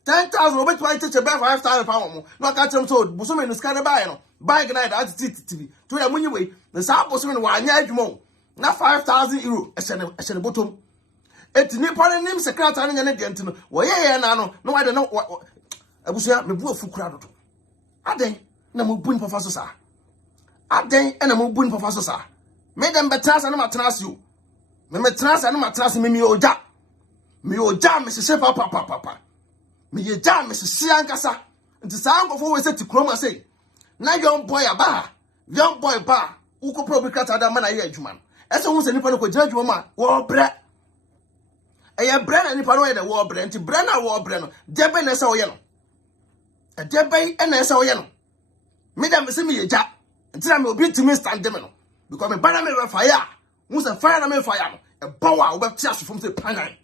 10,000 obet why teach be 5,000 pound no ka chem so bosomi no scan buy no bank na that TV to ya munyi we na sa bosomi no wa anya adwuma na 5,000 euro ehye ne bottom eti ni pare nim secretary nya ne de ntino wo ye na no no wa de no abusia me bu afukura dodo aden na mo bu npofa so sa aden na mo bu npofa so sa me dem betrasa na matrasa yo me metrasa na matrasa me oja me sese papa me ye ja me sese ankasa nti sa angofo we se ti kroma say na young boy ba uko probicata da mana ye adwuma ese hu se nipa no ko gina adwuma ma wo bre eye bre na nipa no ye de wo bre nti bre na wo bre no debe na se wo ye no debe na ese wo ye no me da me se me ye ja nti na me obi timi stand dem no because me bana me fire hu se fire na me fire no e bawa wo be tia so from se pangan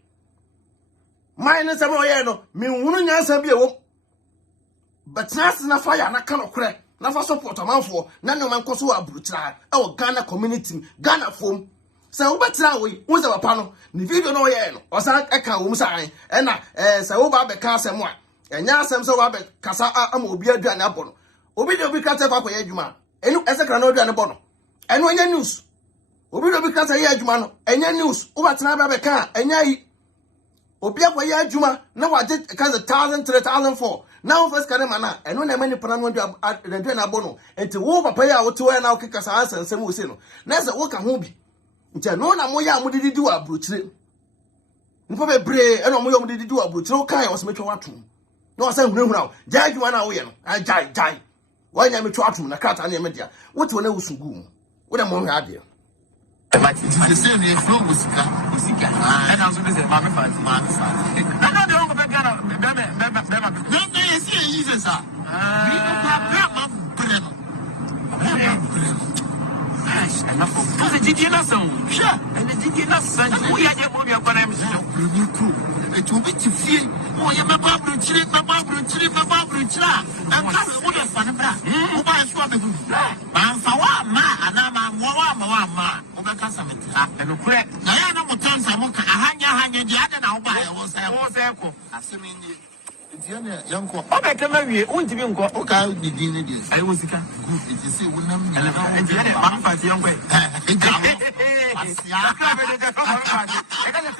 mine se me wo ye no me hunu nyansa bi e wo but na fire na kan okre na fa support amanfo na no man koso abruchira e o Ghana community Ghana form se wo betra we wo se papa no ni video no ye no o sa e kan wo msa e na se wo ba be ka asem a enya asem se wo ba kasa ama obi aduane abo no obi de obi kata fa ko ye adwuma enu esekra no aduane bo no enu enya news obi de obi kata ye adwuma no enya news wo betra ba be ka enya yi obi akwa ye adwuma na waje kan 1,000 3,000 for now first can man eno na many plan wan do na bono enti wo papa ya wo to na okeka sa ansensem wo se no na se wo ka ho bi nti no na mo ya mo didi wa abrochire npo be bre eno mo yo mo didi wa abrochire wo kan ya wo se metwa watum na wo se hunahuna jai adwuma na wo ye no jai wo nya metwa watum na kata na me dia wo to na wo sugu wo da mo hwa ade but the same is flow musika and also this my fan no they don't go back Ghana no you see Jesus we don't have enough for the Gina song sure and the Gina song we are your mommy akwana msi it will be to feel oh ya mababru chire and that's what is fun bra who buy so be man fa wa ma ana ma and correct na na mutansa muka ahanya je ade na wo ba e wo se ko asemi ni diane yanko o be kama wie untimi nko o ka didi ni dis ai wo sika good it is say wonam ni na diane ma fa ti yanko e ga mo asia ka be de ka ma fa e ka le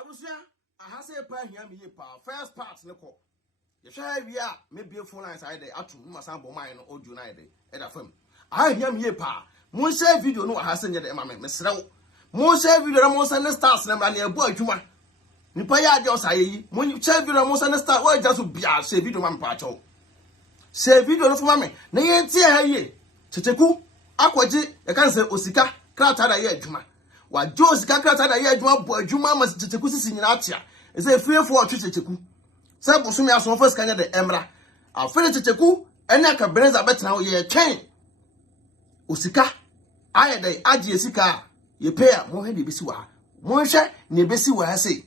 abusia ahase pa hia me ye pa first part ne ko ye hwa wi a me bie phone line side atum ma san bo man no audio na ide e da fam ahia me ye pa mo share video no ahase nye de ma me srew mo share video na mo send stars na na ebu adwuma nipa ya ade osaye yi mo share video mo send star wo ja so bia share video ma pa chawo share video no fuma me na ye tie ha ye checheku akwaje e kan se osika krata da ye adwuma wa osika krata da ye adwuma bo adwuma ma checheku sisi nyina atia e se friefo otwe checheku se bosomi aso first kanya de emra afere checheku ene aka beneza betena wo ye twen osika aye dai agi esika ye pay a mo he de besi wa mo hwe ne besi wa se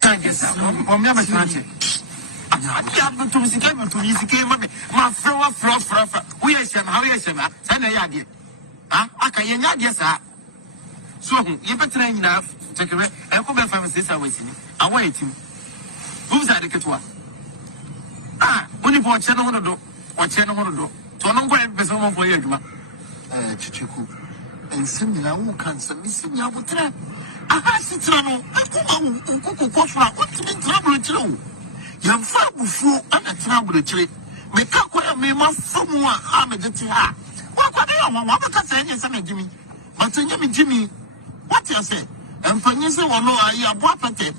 thank you sir o me abetena che ya to misika ma fro we yes how yes ma say na ya de aka ye nya de sa so ye betena nyina tekere e ko be fam se sa wasini awa etim buza de ketwa oni bo che no hono do to no ngwa be so mo fo ye aduma chichiku ensem na wo kan se misinya butra aha sitra no akoma wo kokofra o timi trouble chiro yamfa bufu ana trouble chire me ka kwa me ma famu a me gete ha wa kwa de wa ka sa nya sa me jimi matanya me jimi what you say empanyi se wono ayi abo apete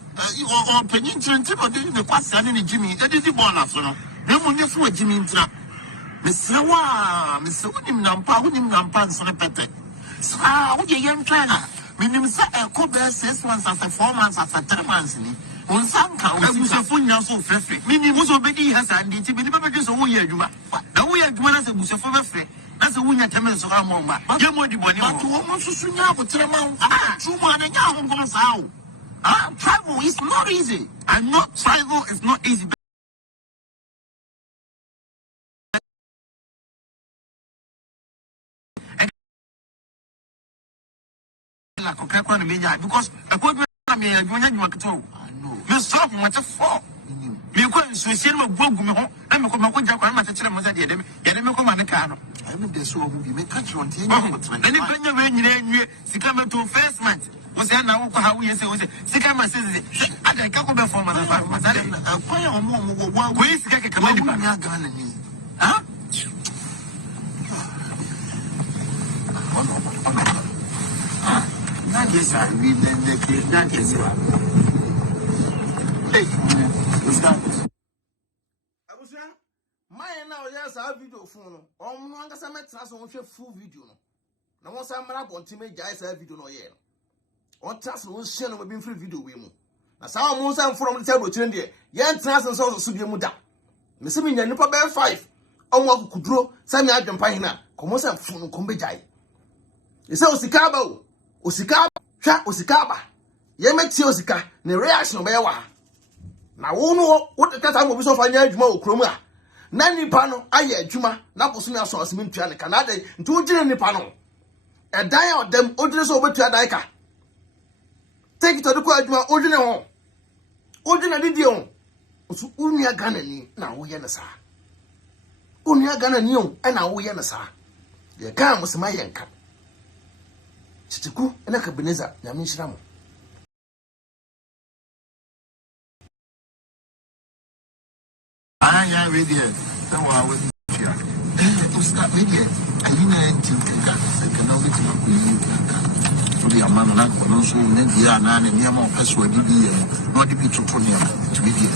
o panyin chirenti no de me kwasa ne jimi e di bona so no na mo ne so jimi ntra me se wonim nampa nsane pete sa wo je yen twana minim se e ko be 6 months as 4 months as 3 months ni On Sanka, I was a phone now so free. Mimi was already has and it's been never just a year. Now we are doing as a bush of a friend. That's a winner temens of our mama. You're more the money. I'm almost soon now with Tremont. True man, and now I'm going to sound. Travel is not easy. And not travel is not easy. Because a good man, I know. You stop what a fall. You go and see my book. I'm a common Japan, come on the car. I mean, there's so you may catch you on TV. Then you bring your rain, you come to first month. Was there now how we say, Sikama says, I can't go for my fire or more. Where is the gun? Huh? Yes, I read the case. My now, yes, I video phone. On one of some full video. Now, once I'm up on Timmy Jais, I video no year. On trust no share will be free video with me. Now, some most I'm from the table change. Yan trust and so to be muda. Miss me, and Nipa Bear 5. On what could draw, Sammy Adam Pina, Comosa phone combe jai. You say Osikaba. Osikaba. Yemeti Osika, the reaction of Bewa. Now, what the time will be so fine, Mo Chroma. Nani pano, aye, Juma, Naposuna sauce, Mintiana, Canada, 2 Jenny pano. A die of them, orders over to a daika. Take it to the Quadma, ordinary. Ordinary Dion. Unia Ghanaian, now we are, sir. Unia Ghanaian, and now we are, sir. The car was my yanka. Chitiku, and a cabineza, Yamishramo. I read it. So I was here. To start with it. I didn't think that economic to be a man like one also, Nedia, and Yama, Password, not to be to be here.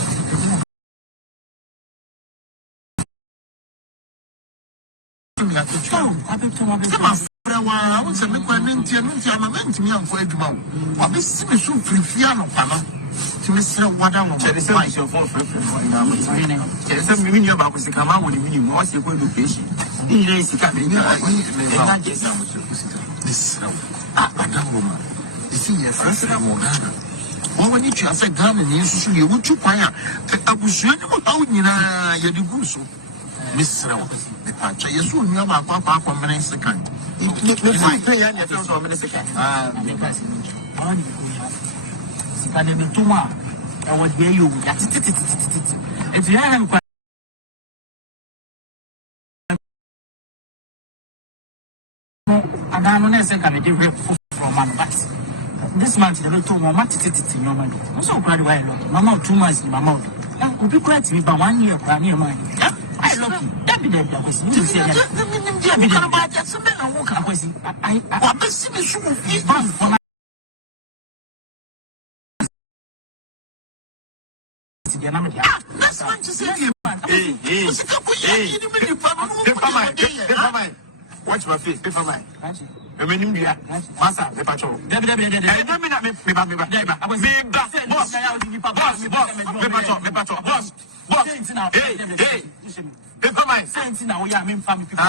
I was a requirement, and me on for Edmond. What is so Frifiano Pama? To Mr. Wadam, Cherisel, your phone for Cherisel, you mean about the come out with the minimum, what's your education? He is the cabin. This Adam woman. You see, your first Morgana. What when you say Ghanaians, you would to fire. I was sure you do so. Miss the patch, I assume you are papa for many seconds. I pay any of those many seconds. And then the Tuma, I was here. You if you haven't and I'm not saying I did from one but this month, the little more in your money. I'm so glad why not. Mamma 2 months in my mouth. Now, could be quite to me by 1 year, brand new money. I love you. That be that was you say that. I miss me so for that's what you say. Watch my face, paper mine. I mean, Massa, the patrol. Boss. Paper mine. Sense now, we are mean family people.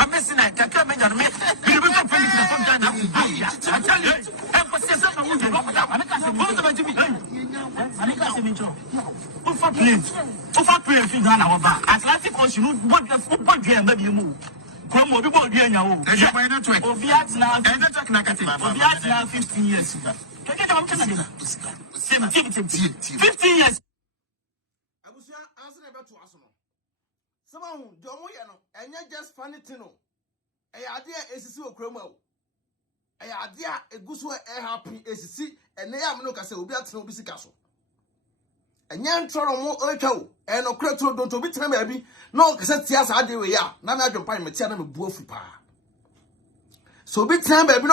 I'm missing it. I can't make it. Atlantic Ocean, what game maybe you move? Come on, people do now. Network. Obiat now. Network na kati. Obiat now 15 years. Can you 15 years. Abusia answer never to us. Someone who don't know, and you're just funny to know. A idea is to Cromo. A idea a good way a happy is to see, and they have no castle, be at no busy castle. And young Toronto more echo, and no credit don't be time, baby. No, cassette, yes, I do, yeah. None of your pine material of both pa. So be time, baby.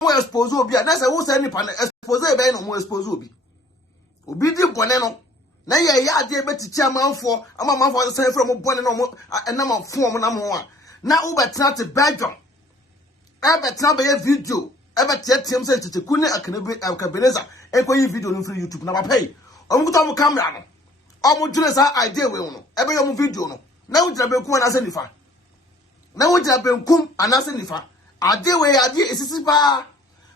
No expose will be, that's a who's any pan expose, no more expose will be. Obi di boneno na ye ya ade beti chairmanfo amamanfo the same from boneno and na form na mo na wo betra te bedroom e betra be video e betiem say teteku ne akabeneza e koyi video no free YouTube na ba pay omukuto mo camera no omo dwene sa idea we no e be yo video no na wo jira be kum na se nifa na wo jira be kum anase nifa ade we ade esisi pa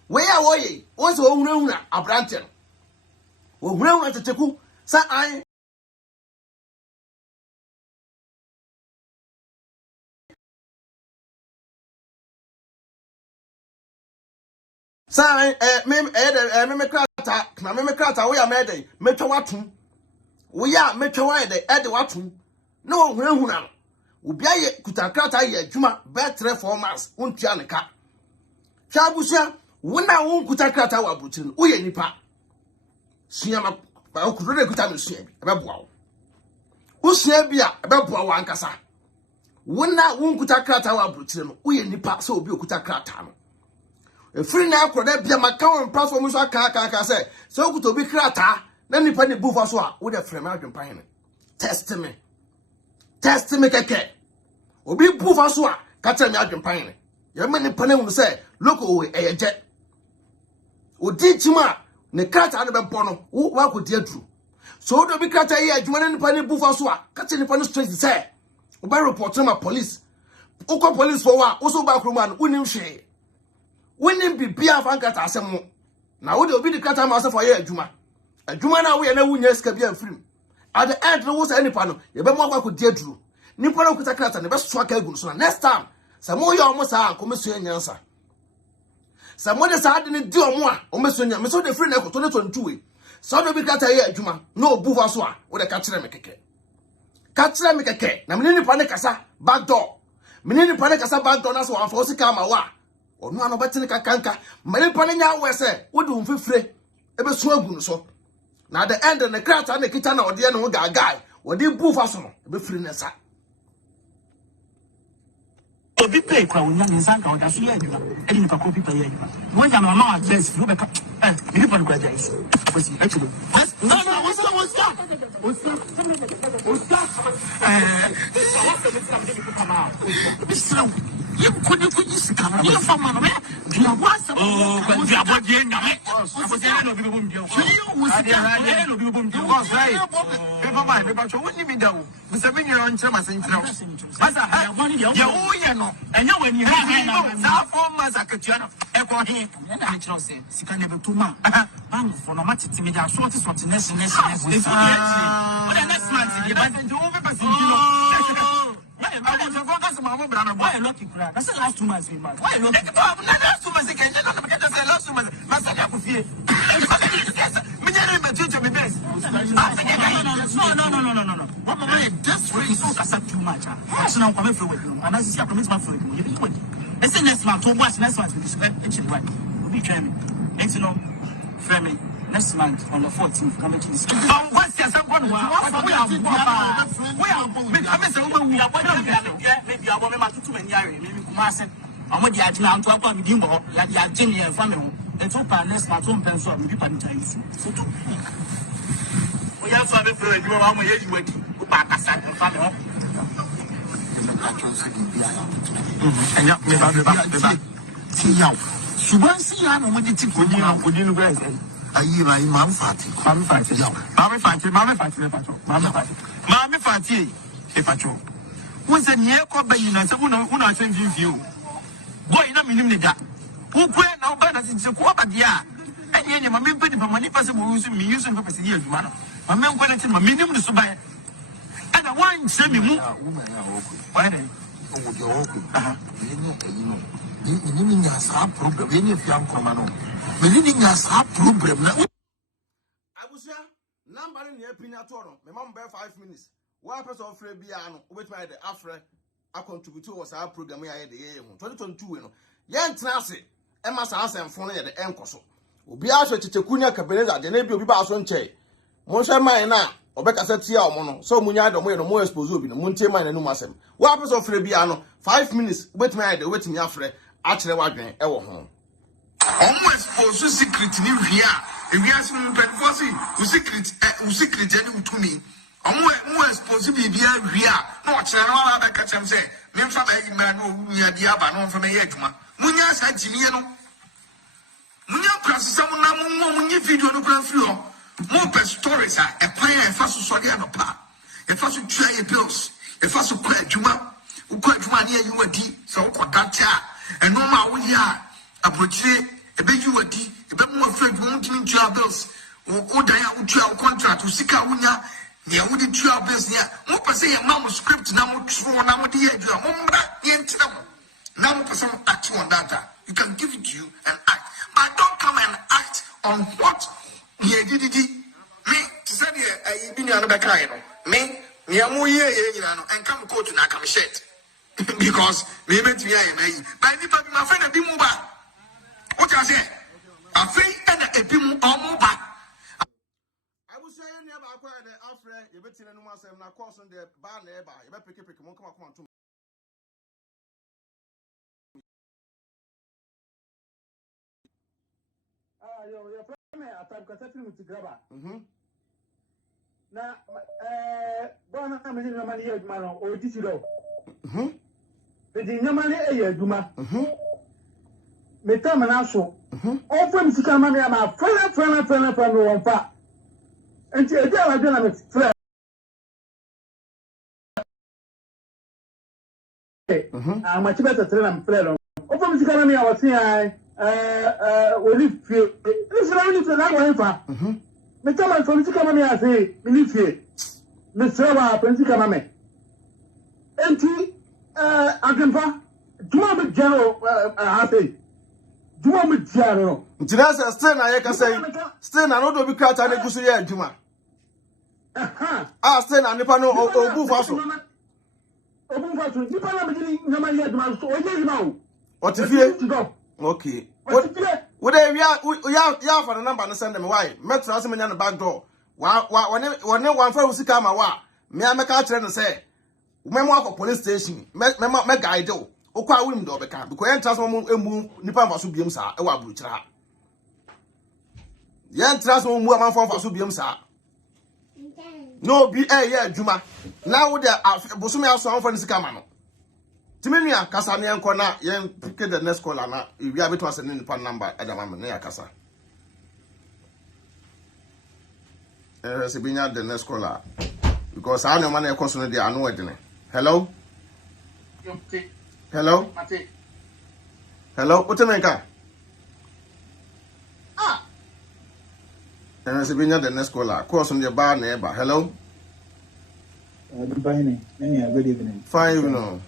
we ya wo ye wo so ohunahuna abrante no Well, at the Teku, say I say, Memecrata, we are made, Metawatu. We are Metawide, Edwatu. No, we now. Ubiaye, Kutakrata, Juma, better 4 months, Untianica. Chabusia, when I won't Kutakrata, Wabutin, we any part. Siama ba okudure kuta no sia bi ebeboa wo wo sia bi a ebeboa wo ankasa wona wo nkuta krata wa brotire no wo ye nipa se obi okuta krata no efiri na akroda bia maka won platform so aka se okuta obi krata na nipa ne bufa so a wo de frame adwempa hene test me keke obi bufa so a ka tell me adwempa hene ye me nipa na hu se loko we eyeje odi chima ne krata no be bono wo akodi aduru so do bi krata ye adwuma ne nipa ne bufa so a ka te nipa no straight say wo ba report ma police ukọ police for wa wo so ba kroma no unim hwe wonim bibia fa krata asem na wo de obi di krata ma asefo ye adwuma na wo ye na wunya ska bia mfirim at the end no wo say nipa no ye be mo akodi aduru nipa no kuta krata ne be so aka agu so na next time say mo ye omo sa komesu enyansa Samode sa ade ne di omo a omesonya me so de free na ekoto ne 22 so do bi kata ye adwuma no obufa so a wo de ka kire me keke na me ni pa ne kasa back door na so an fo sika ma wa onu ano betene kakanka me ni pa ne nya we se wo de umfefre e be so agu no so na the end ne krata na kita na ode ne ho gagai wo de bufa so no e be free ne sa Obi pay kwa unya nzanga odaso ye adwuma edi nipa ko pipa ye adwuma wo ja mama address wo be ka me nipa no kwaja is what's actually no what's you could scam you for man you was oh you about the nyame for the no people bum dio you was the no people bum dio was right people man people cho woni mi dawo me se me nyiro nkyere masenkyere masa ya wo ye no enya wani ha na for masa katua no e ko he na me kyerɛ se sika ne betuma bank for no matiti me da so ti next what the next month the bank do we pass you why lucky cry? That's the last 2 months we man. Why lucky? Last 2 months again. Last 2 months. Master ya kufie. Mimi na teacher me best. No. What mama is desperate. It's so kasa too much. So now come free with you. And as you see I promise my free. You say next month to watch next month we spend each one. We be trying. Ain't you know? Frame next month on the 14th come to this. What's your son going to we are maybe I want to many maybe Kumasi. I'm with the Ajna to up on Dimbo, like the Jimmy and family. It's open next month on pencil and people in Chinese. So we have family for you are my age waiting. Go back and family. And up me back. See you. She won't see you when you think would you guys. Ayi ma imam fati e pacho won se ne ko bayi na se una se view boy na minim ne da wo kwe na wo ba na se ko ba dia enye ma me pedi pa mani pa se mo use mi use pa se dia aduma no ma me nko na ti ma minim ne so ba e na one semi mu. Why then? Oh, the okay. You need a problem. You need young command. You need a problem. I was here. Number in the opinion toro. My mom bear 5 minutes. One person of free piano. Which my the after I contribute to was our program. I had the year 2022. Yan Trassi. Emma Sans and Phone at the Encoso. Ubi also Chichunia Cabineta, the name of Basson Che. Monsieur Mayna, or Becca said, Mono, so Munya, the way no more exposed in the Munte Mine and Numasem. What happens of Frebiano? 5 minutes, wait my the waiting after actually wagging our home. Almost for so secret new here. If we ask me, but for secret, to me. Almost possibly be here. No, Channel, I catch him say, Memphis, man, who are the Abano from a Yetma. Munya said Jimiano. Munya crosses someone now, video no grand floor. More per stories are a player, a fast Soriano pa. A fast try bills, a fast quite Juma, who quite money you were deep, so called that. And no matter we are a brochure, a big you were deep, a bit more afraid won't mean to bills, or die out your contract to Sika Unya, near would it your bills near. More per se a mamma script now, true, now the edge of Mumba, now for some act on that. You can give it to you and act. But don't come and act on what ye did. Me, to say, I been on the back, me, and come go to Nakam shed. Because me meant to be by the baby, my friend, a bimuba. What I say? A free and a bimu or muba. I was saying never acquired the Alfred, you bet in a numerous and of course on the bar nearby. You better pick won't come to me. Your friend, I thought, because I feel with the grabber. Now, one of them is no money, man, or did you know? But in no money, a Duma. Metam and also, all friends to come on, I'm a friend, one part. And till there I don't have a friend. I'm much better than I'm friend. Open to come on, I was here. Will you feel? Listen, I need to know. Metam from Chikamami, I say, believe it. Mr. Pensikamame. Enti, Agampa, do you want general happy? Do you want general? Tinasa, Stan, I can say, Stan, I know to be cut and a Gusia, Juma. Stan, and the panel or Bufaso. Obufaso, you can't be no money at my store, you know. What if you okay. What we have for the number and send them away. Met us in the back door. One fellow come away. Me, I make a train and say, Member police station, make guide do. Okwa window because I transform Nipa Masubium, sir, a wabucha. Yan transform woman from Fasubium, sir. No, be a year, Juma. Now there are Bosumia song for the Camano. Timenia, Casanian Corner, Yan pick the next caller. If you have it was an independent number at the moment near Casa. Sabina, the next caller. Because I know money a question they are no wedding. Hello? Hello? Hello? What's the name? And Sabina, the next caller. Course on the bar neighbor. Hello? Good evening. Fine, you know.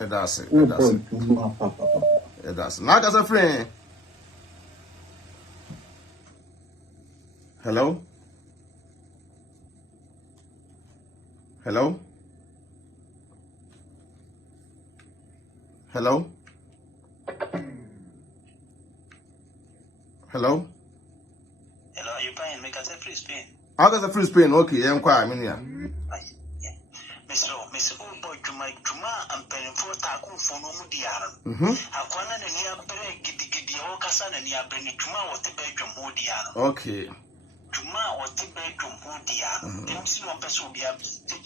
That's it. That's not as a friend. Hello? Hello? Hello? Hello? Hello, you buying me as a free Spain? I got a free Spain, okay, I'm quiet, Mr. Old Boy, Juma, and paying for Taku for no Mudiano. I want to near break, get the Ocasan and near Benny Juma or the bedroom Mudiano. Okay. Juma or the bedroom Mudiano. Don't see one person be able to.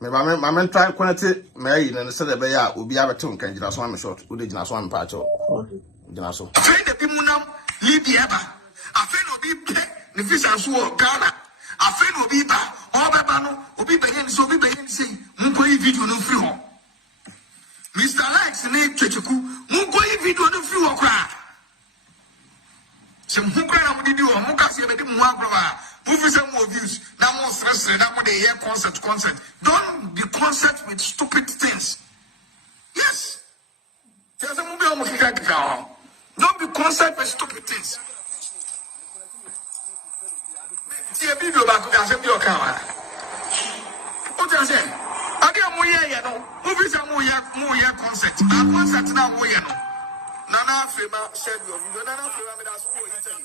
My man tried quality, Mary, and said the Bear will be able to can just one short, who did not one patch. Janaso. I find the Bimunam, Libya. I find no be the fish and swore Ghana. I find no be back. Obabano, Obi Bayan, so be Bayan say, Munkoi video no free home. Mr. Lex, name Checheku, Munkoi video no free home cry. Some who can do Mukas, you do movies and more views. Now, more stress, now they hear concert. Don't be concert with stupid things. Yes. There's a movie on Mukika. Don't be concerned with stupid things. See a video about the your camera. What do I say? I get more year, movies are more concert. I concert now more year. Nana Fema said you, Nana Fema, that's who you tell me.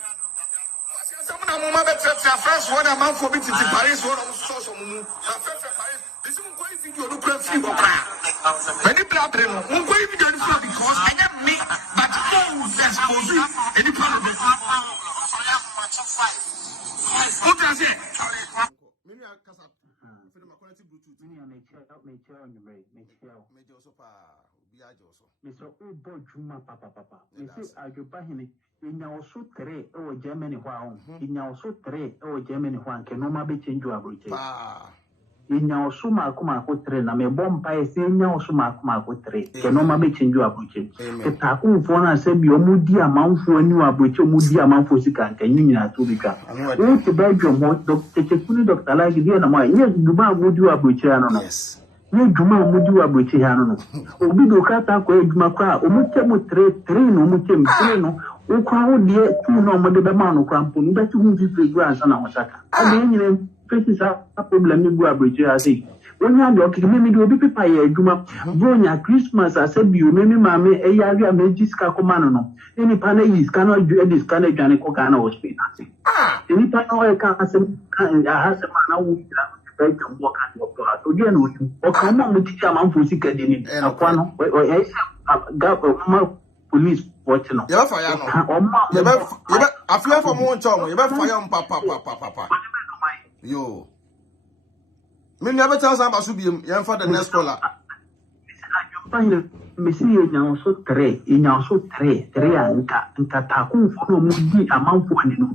Some of them are first one a month for me to Paris, one of social moon. Paris. This is going to look at free or cry. Many blabbering, won't go even because I am me, but no, that's for you. Any part of the what does it? Maybe I cast up for the quality Bluetooth. Many on a chair, help me chair on the way, make chair. Major so far, be I also. Mr. Ubo Juma Papa. Mrs. Adwepahene, in your so three or Germany wow, in your so three or Germany one can no be change your abridge. In your suma kuma kotre na me bomba ese nya suma kuma kotre ke no ma be change abuche ke ta ku fo na se bi omudi amanfo ani abuche omudi amanfo sika kan nyina to bika o te ba dwomo doctor Kyekyeku doctor Likee dia na ma nye duma amudi abuche ano no yes nye duma amudi abuche ano no obi do kata ko eduma kwa omuche mu 3 no omuche mu 3 no o kwa o die tu no mo de be ma no kwa mpo no be tu hu fi grants na wasaka ade nyine faces a problem you go abridge as it. When you are looking, maybe do be pay a juma, Vonia Christmas, I said, you maybe mammy, a yaga magis cacomano. Any panel cannot do this kind of Janecocana or speak. Any panel has a man who can walk at your class. Again, or come on with the chairman for sick in it, and a quano, or police watching. You're fire. I feel for more time. You're fire, papa. Yo, me never tell somebody to be young for the next caller. Missy, now so three, in your so three, and Kataku for Mudi amount for any no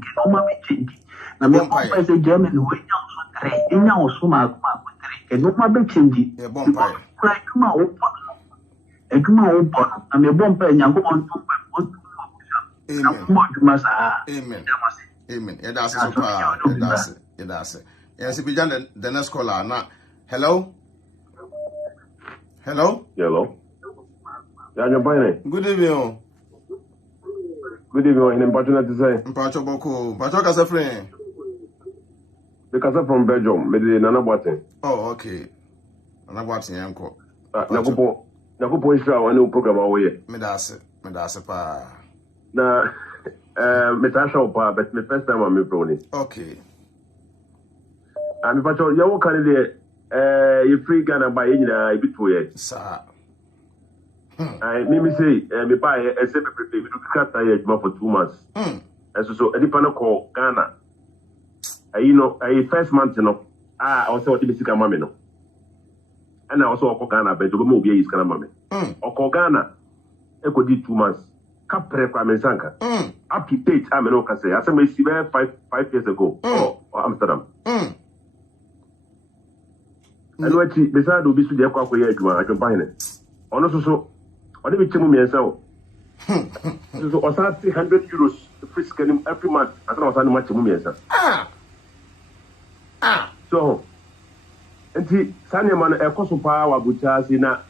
change. Now, me as a German who is also three, in your summa, and no more change. A bonfire. Cry to my own a Juma open, and a bonfire, and go on to Amen. Amen. Yeah, that's it. That's it. Yes, if we done the next caller now. Hello. Yeah, you're fine. Good evening. Good evening. In Patrona to say. Pacho Boko. Pacho Casa friend. The Casa from Belgium. Maybe Nana Boatin. Oh, okay. Nana Boatin, uncle. Nakupo Isra, one new program away. Me that's it. Pa. Na, Metasha, but my first time I'm in okay. I'm Pacho, you're candidate. You free Ghana by a bit for it. Sir. I me say, me buy a separate prepare to cut tire for 2 months. So, any panel call Ghana. First month, I also want to be sick of mammy. And I also call Ghana, but to move is Ghana mammy. Or call Ghana, I could do 2 months. Capre Sanka. Up to date, I'm an Okase. I said, we see 5 years ago. Or Amsterdam. And what beside will be to the Aqua, I can find it. Also, what do we tell me so? So, or 300 euros free scanning every month. I don't know much money. So, and see, Sanyaman, a cost of power, which has in a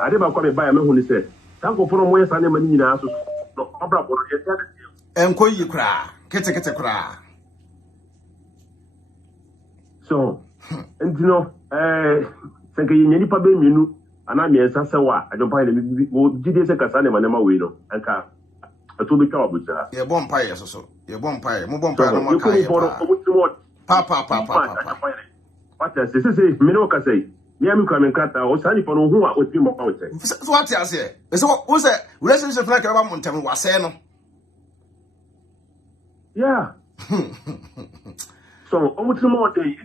I never come by a man who said, thank you for where Sanyaman in us. And call you cry, get a cry. So, and you know, thank you, any problem you know. And I'm yes, I don't find it. Did you say Cassandra Manama window? And car a 2 bit job with her. You're born pie, so you're born pie, Papa. What does this say? Minoka say, Yam coming cut out, Sunny for who are with you. What I say? So, who's a relationship like a woman? Tell me what's saying. Yeah. So, almost more day.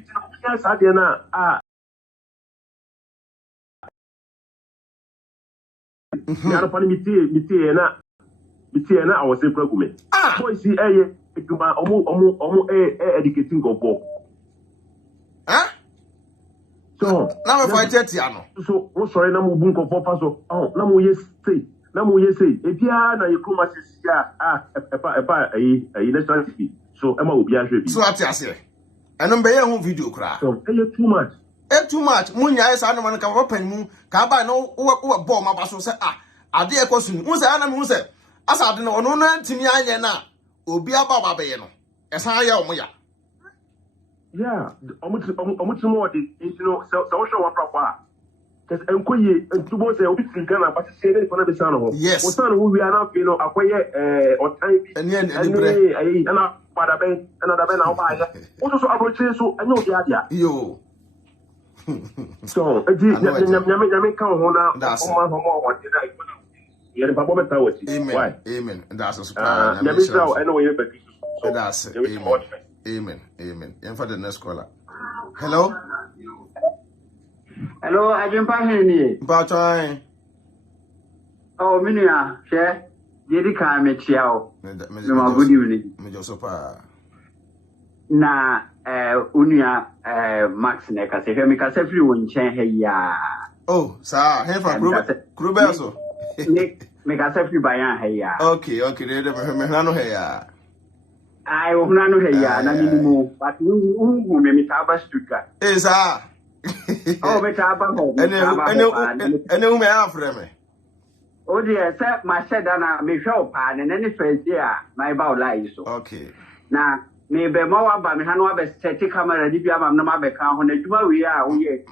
Yes, I did not. Yara pani miti na I was a program. Boy see omo educating go bo. So now if I tell you so what sorry na mo bun ko for so na mo yes say na mo ye say e bia na ye kuma sisia national TV so ema obi ahwe bi so atiase eno mbe ye hu video kra so too much too much munya esa no man ka papa mu ka ba no wo ball ma ba so say ade e kosu mu say ana mu say asa ade no ono na ntimi anye na obi aba ba be ye no esa ya omo ya yeah omuti mo de no so show one proper cuz enkoye entubo say obi Ghana ba say dey for na be san ho o san ho wi ana fe no akoye otan bi eni ana pada ben ana da ben na o ba ya o so abroche so anyo obi adia yo so nyame kan ho na o ma ho mo won dey yere ba bo meta wati amen that's a surprise nyame sao anyway be so that's amen and for the next caller. Hello Adwenepahene Bachai. Oh minia she yedi ka me chia o me good evening me just pa na unia Max ne ka se hwe me ka se free won chen he ya oh sa he fa Krube so me ka se free bayan he ya okay de me hna no he ya ai wo hna no he ya na minimum but wu me ta ba Stuttgart sa oh me ta ba ho ene me afre me o de se ma sheda na me hwe pa ne ne first year my ba lie so okay na me be ma wa ba me ha no ba set camera di bia ma na ma be kan ho na djuma wi a wo ye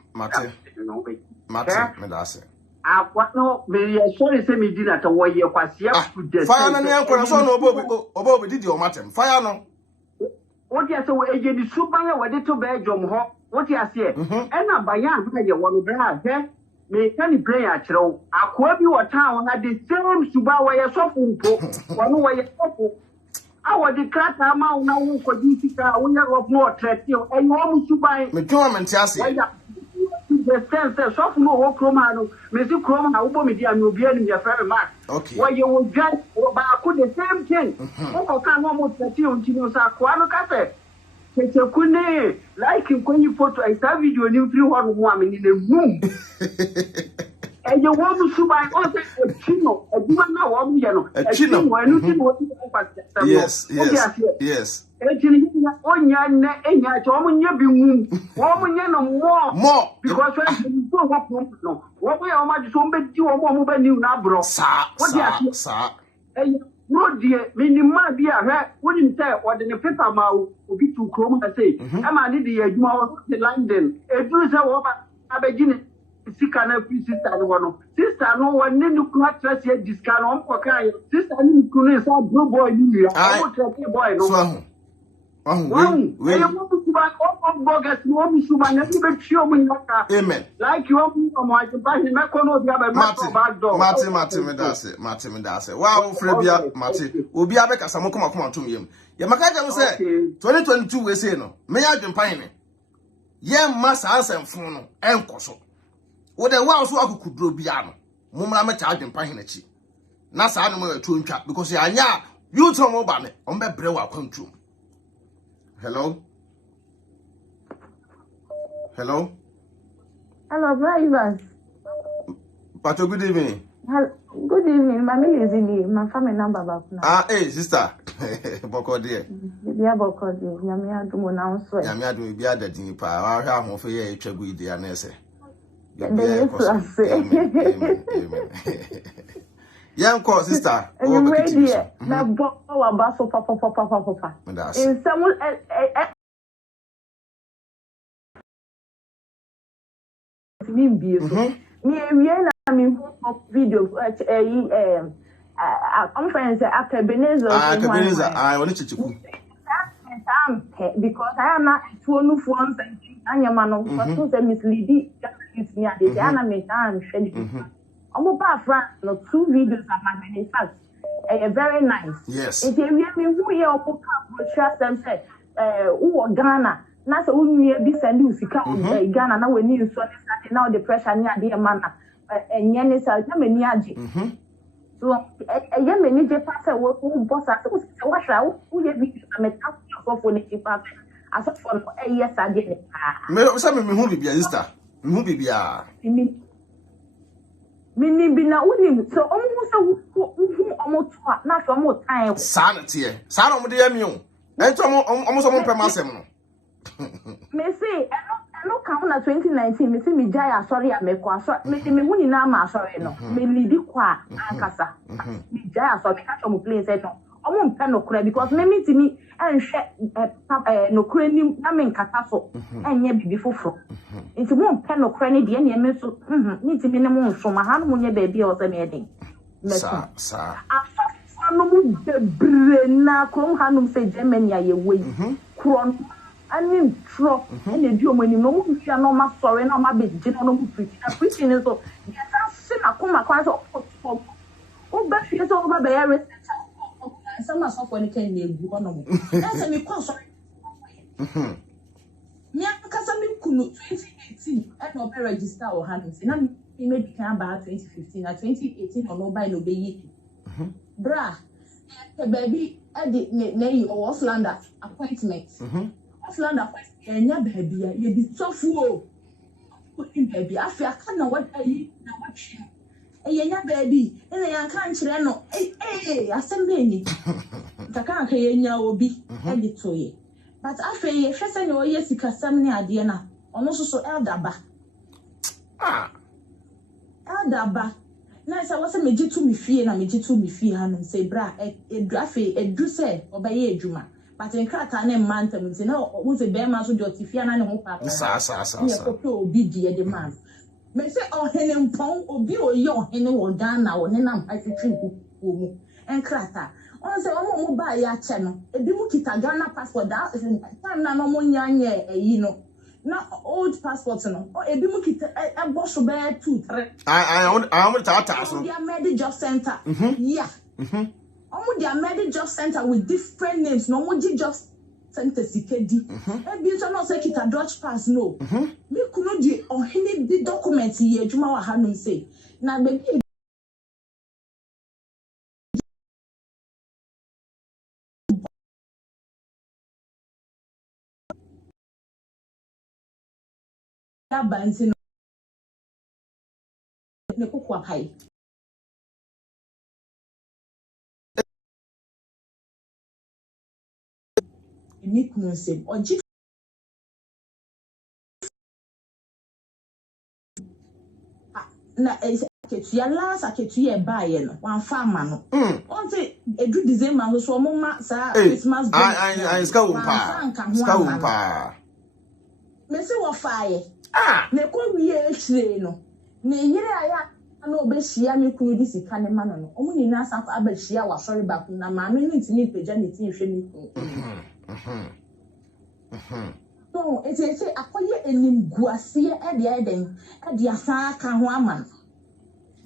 mate me da se akwa no me ye sorry say me di na ta wo ye kwase ku de fire na ne enko so no obo didi o matem fire no o de se wo eje di suban ya wo de to be jom ho what you say na bayan ha ye wo no bra he me can pray a kire akwa bi wo town na the same suba wo ye sofu mpo wo no wo ye sofu awo di krata ma una wo ko di sika wo ya ro mo treti o enyo mu suban me twa menti ase the sense sofu no wo kroma no me si kroma na wo bo me di am obi ani me frɛ me mark okay wo ye wo dwan ba ko the same thing wo ko kan no mo treti o ntino sa kwa no ka se Kyekyeku ne like nkwanyi photo I saw video ni free one mo am ni le room eje wo mu suban o se echino aduma na wo mu ye no echino enu ti wo ti ko pa yes echino ni onya ne enya cho mo nye bi mu wo mu nye no more because when you go work no wo bo ya o ma ji so mbe di wo mo ba ni na bro sa no dear, minima be a hair, wouldn't tell what the paper mouth will be too chrome. I say, am I need the London? A bruiser over a beginning. Sister, no sister, no one need to not trust yet discount on for kind. Sister, you couldn't say, blue boy, you are boy, no. Amen. Like you Mate me dase. Wow, Frebia, Mate. Obi abeka samo koma tum yem. Ye makaja mo say 2022 we say no. Me Adwenepahene. Ye masa ansem fun no enkoso. Wo de wa so akukudro bia no. Mumra me cha Adwenepahene chi. Na sa no mo atuntwa because ya anya you to mo ba me. On be bre wa kwantum. Hello, drivers. Pato, good evening. Good evening. My name is Zili. My family number back now. Hey, sister. Boko dear. Yeah, Boko dear. Yamia do now so. Yamia do be ada din pa. I have mo for ye chegu ide anese. Amen. Yanko sister. And ready. Na bo wa ba so papa. In some mean beautiful. Me na me video conference Ebenezer. Ebenezer. I want to chiku. Because I am not two phones and Yamano, but to misleading. Me at the Anna me time shedding. No 2 videos are in fact very nice. Yes. If you hear me, who you are trust them say who Ghana. Na so we be send you sika Ghana na we need so now the pressure near the man enye ne sa na mani age. So eye mani je pass we boss as we say what shall we video na me talk for ni pass as for yes age. Me say me hu bibia sister. Me hu bibia. Mini bina unim so almost almost not almost time. Sanity. Sana mo de mi o. Ento almost pay masem no. Me say I no count na 2019 me say me jaya sorry me kwa so me hu ni na ma sorry no. Me lidi kwa akasa. Me jaya sorry catch mo play say no. Omo mpa no kura because me timi enhwe no kura ni na me nkata so enye bibi foforo. Nti mo mpa no kura ni de na me so ni timi ne mo nso ma ha no mo nye ba bia o se me den. Sa no mu bebre na krom hanum se Germany ayewe kron ani tro ene di omani no mu fia no ma sore na ma be gina no mu preach na preaching so yesa se na koma kwa so o ba fie so o ba be ya research some so for any kind na egu ono mo ese mi kwa so mi akasa mi kunu 2018 and no be register o hanum se na mi me kan ba 2015 na 2018 ono ba no be yi bra baby edi ne o Offlander appointment Offlander appointment enya baby ya ye bi tofu o baby afi aka na what ayi na what she enya baby ene yan kan kire no asembe ni taka aka yenya obi edi toye but afi ye hwese ne o ye sikasam ne ade na ono so elder ba elder ba na isa wase meji tu mi fie na meji tu mi fie hanum say bra edu say obaye edwuma but en krata na mantem nti na wo say be ma so joti fie na ne ho papa sa ne ko pe obi die de man me say ohene mpon obi oye ohene wo Ghana wo ne na mpatwetwe ku mu en krata on say omo ba ya che no ebi mu kita Ghana passport da time na no mo nyanye eyi no na old passport no ebi mu kita ebo so be 2-3 I want to so their medical job center yeah their medical job center with different names no mo job center sikedi ebi so no say kita Dutch pass no me kuno di ohene di document ye adwuma wa hanum say na baby bansi no ne kokwa pai ni kunu sem oji na ketua last ketua baye no wan farmer no on say edu December so mo ma sa Christmas I ska umpa me se wo faaye ne ko wiye ehire no ne yire aya na obehia me kunu di sika ne ma no omo ni na sa abehia wa sorry back na ma me ni ntini peja ne tin hwe me so eti akoye enimguase e de asa ka ho ama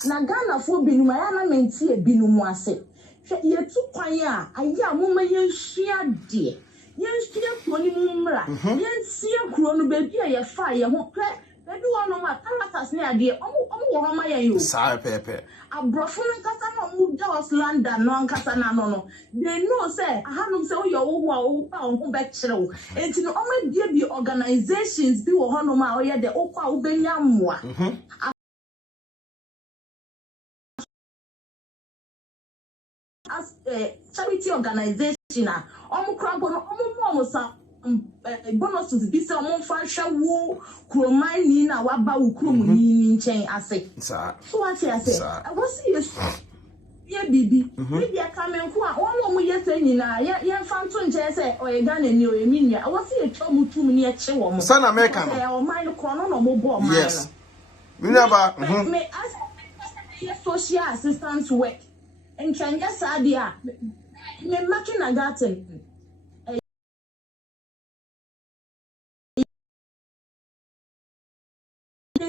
na Ghana fo binum aya na menti e binum ase hwe ye tu kwan a aya moma ye hia de yensia kroni mumra yensia krono bebi a ye fa ye ho kre bebi wono ma kalatas ne ade omo wo ho ma ye yo sa pepe abrofo no kasa na mu da Offlander no kasa na no they know say ahanum say wo wo a wo ho be kire wo enti no omo bi organizations bi wo ho no ma wo ye de okwa wo benya mmoa as charity organization omo krampo no omo sa bonuses bi se omo fa hwa wo kromani na waba wo krom ni nchen ase so what you say I was see ye bibi bibi akamenku a won mo ye se nyina ye fa nto nchen se o ye Ghana ni o ye minia I was see e twa mutum ni e che wo mo sana America no e o mine krono no mo bo mine yes minia ba me as social assistance work and can just adia me making a garden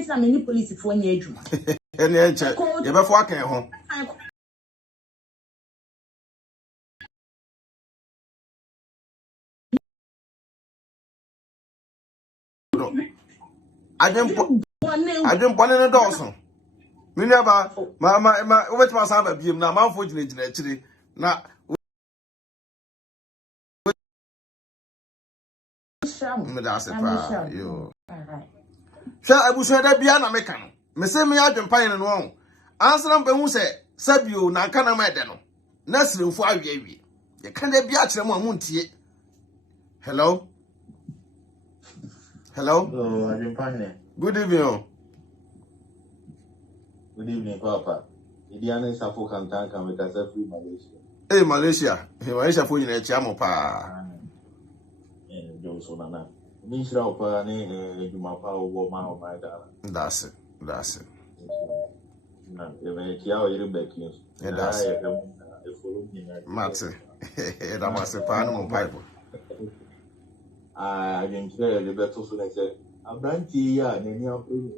na many police for nya adwuma ene enche ye be fo akan ho adem bone no dawson minia ba ma obetima sa ba biem na manfo gina akire na me da se pa yo sha abusu da bia na meka no me se me adwempa yen no answer be hu say sabio na aka na ma de no na siremfo awie ye kan da bia kire mu amuntie. Hello. Hello. Oh, Adwenepahene. Good evening. Good evening, Papa. Idiane Safo Kantan can make us free Malaysia. Hey, Malaysia. Hey, Malaysia for you na chiamo pa. Joso nana. Mi shira opa ni Jumapa obo ma o ma da. That's it. Na ebe kia o yiri Becky. Yeah, that's it. Mate. Da mase pa no Bible. Adwenepahene de beto so na say abranti ya na ni apro.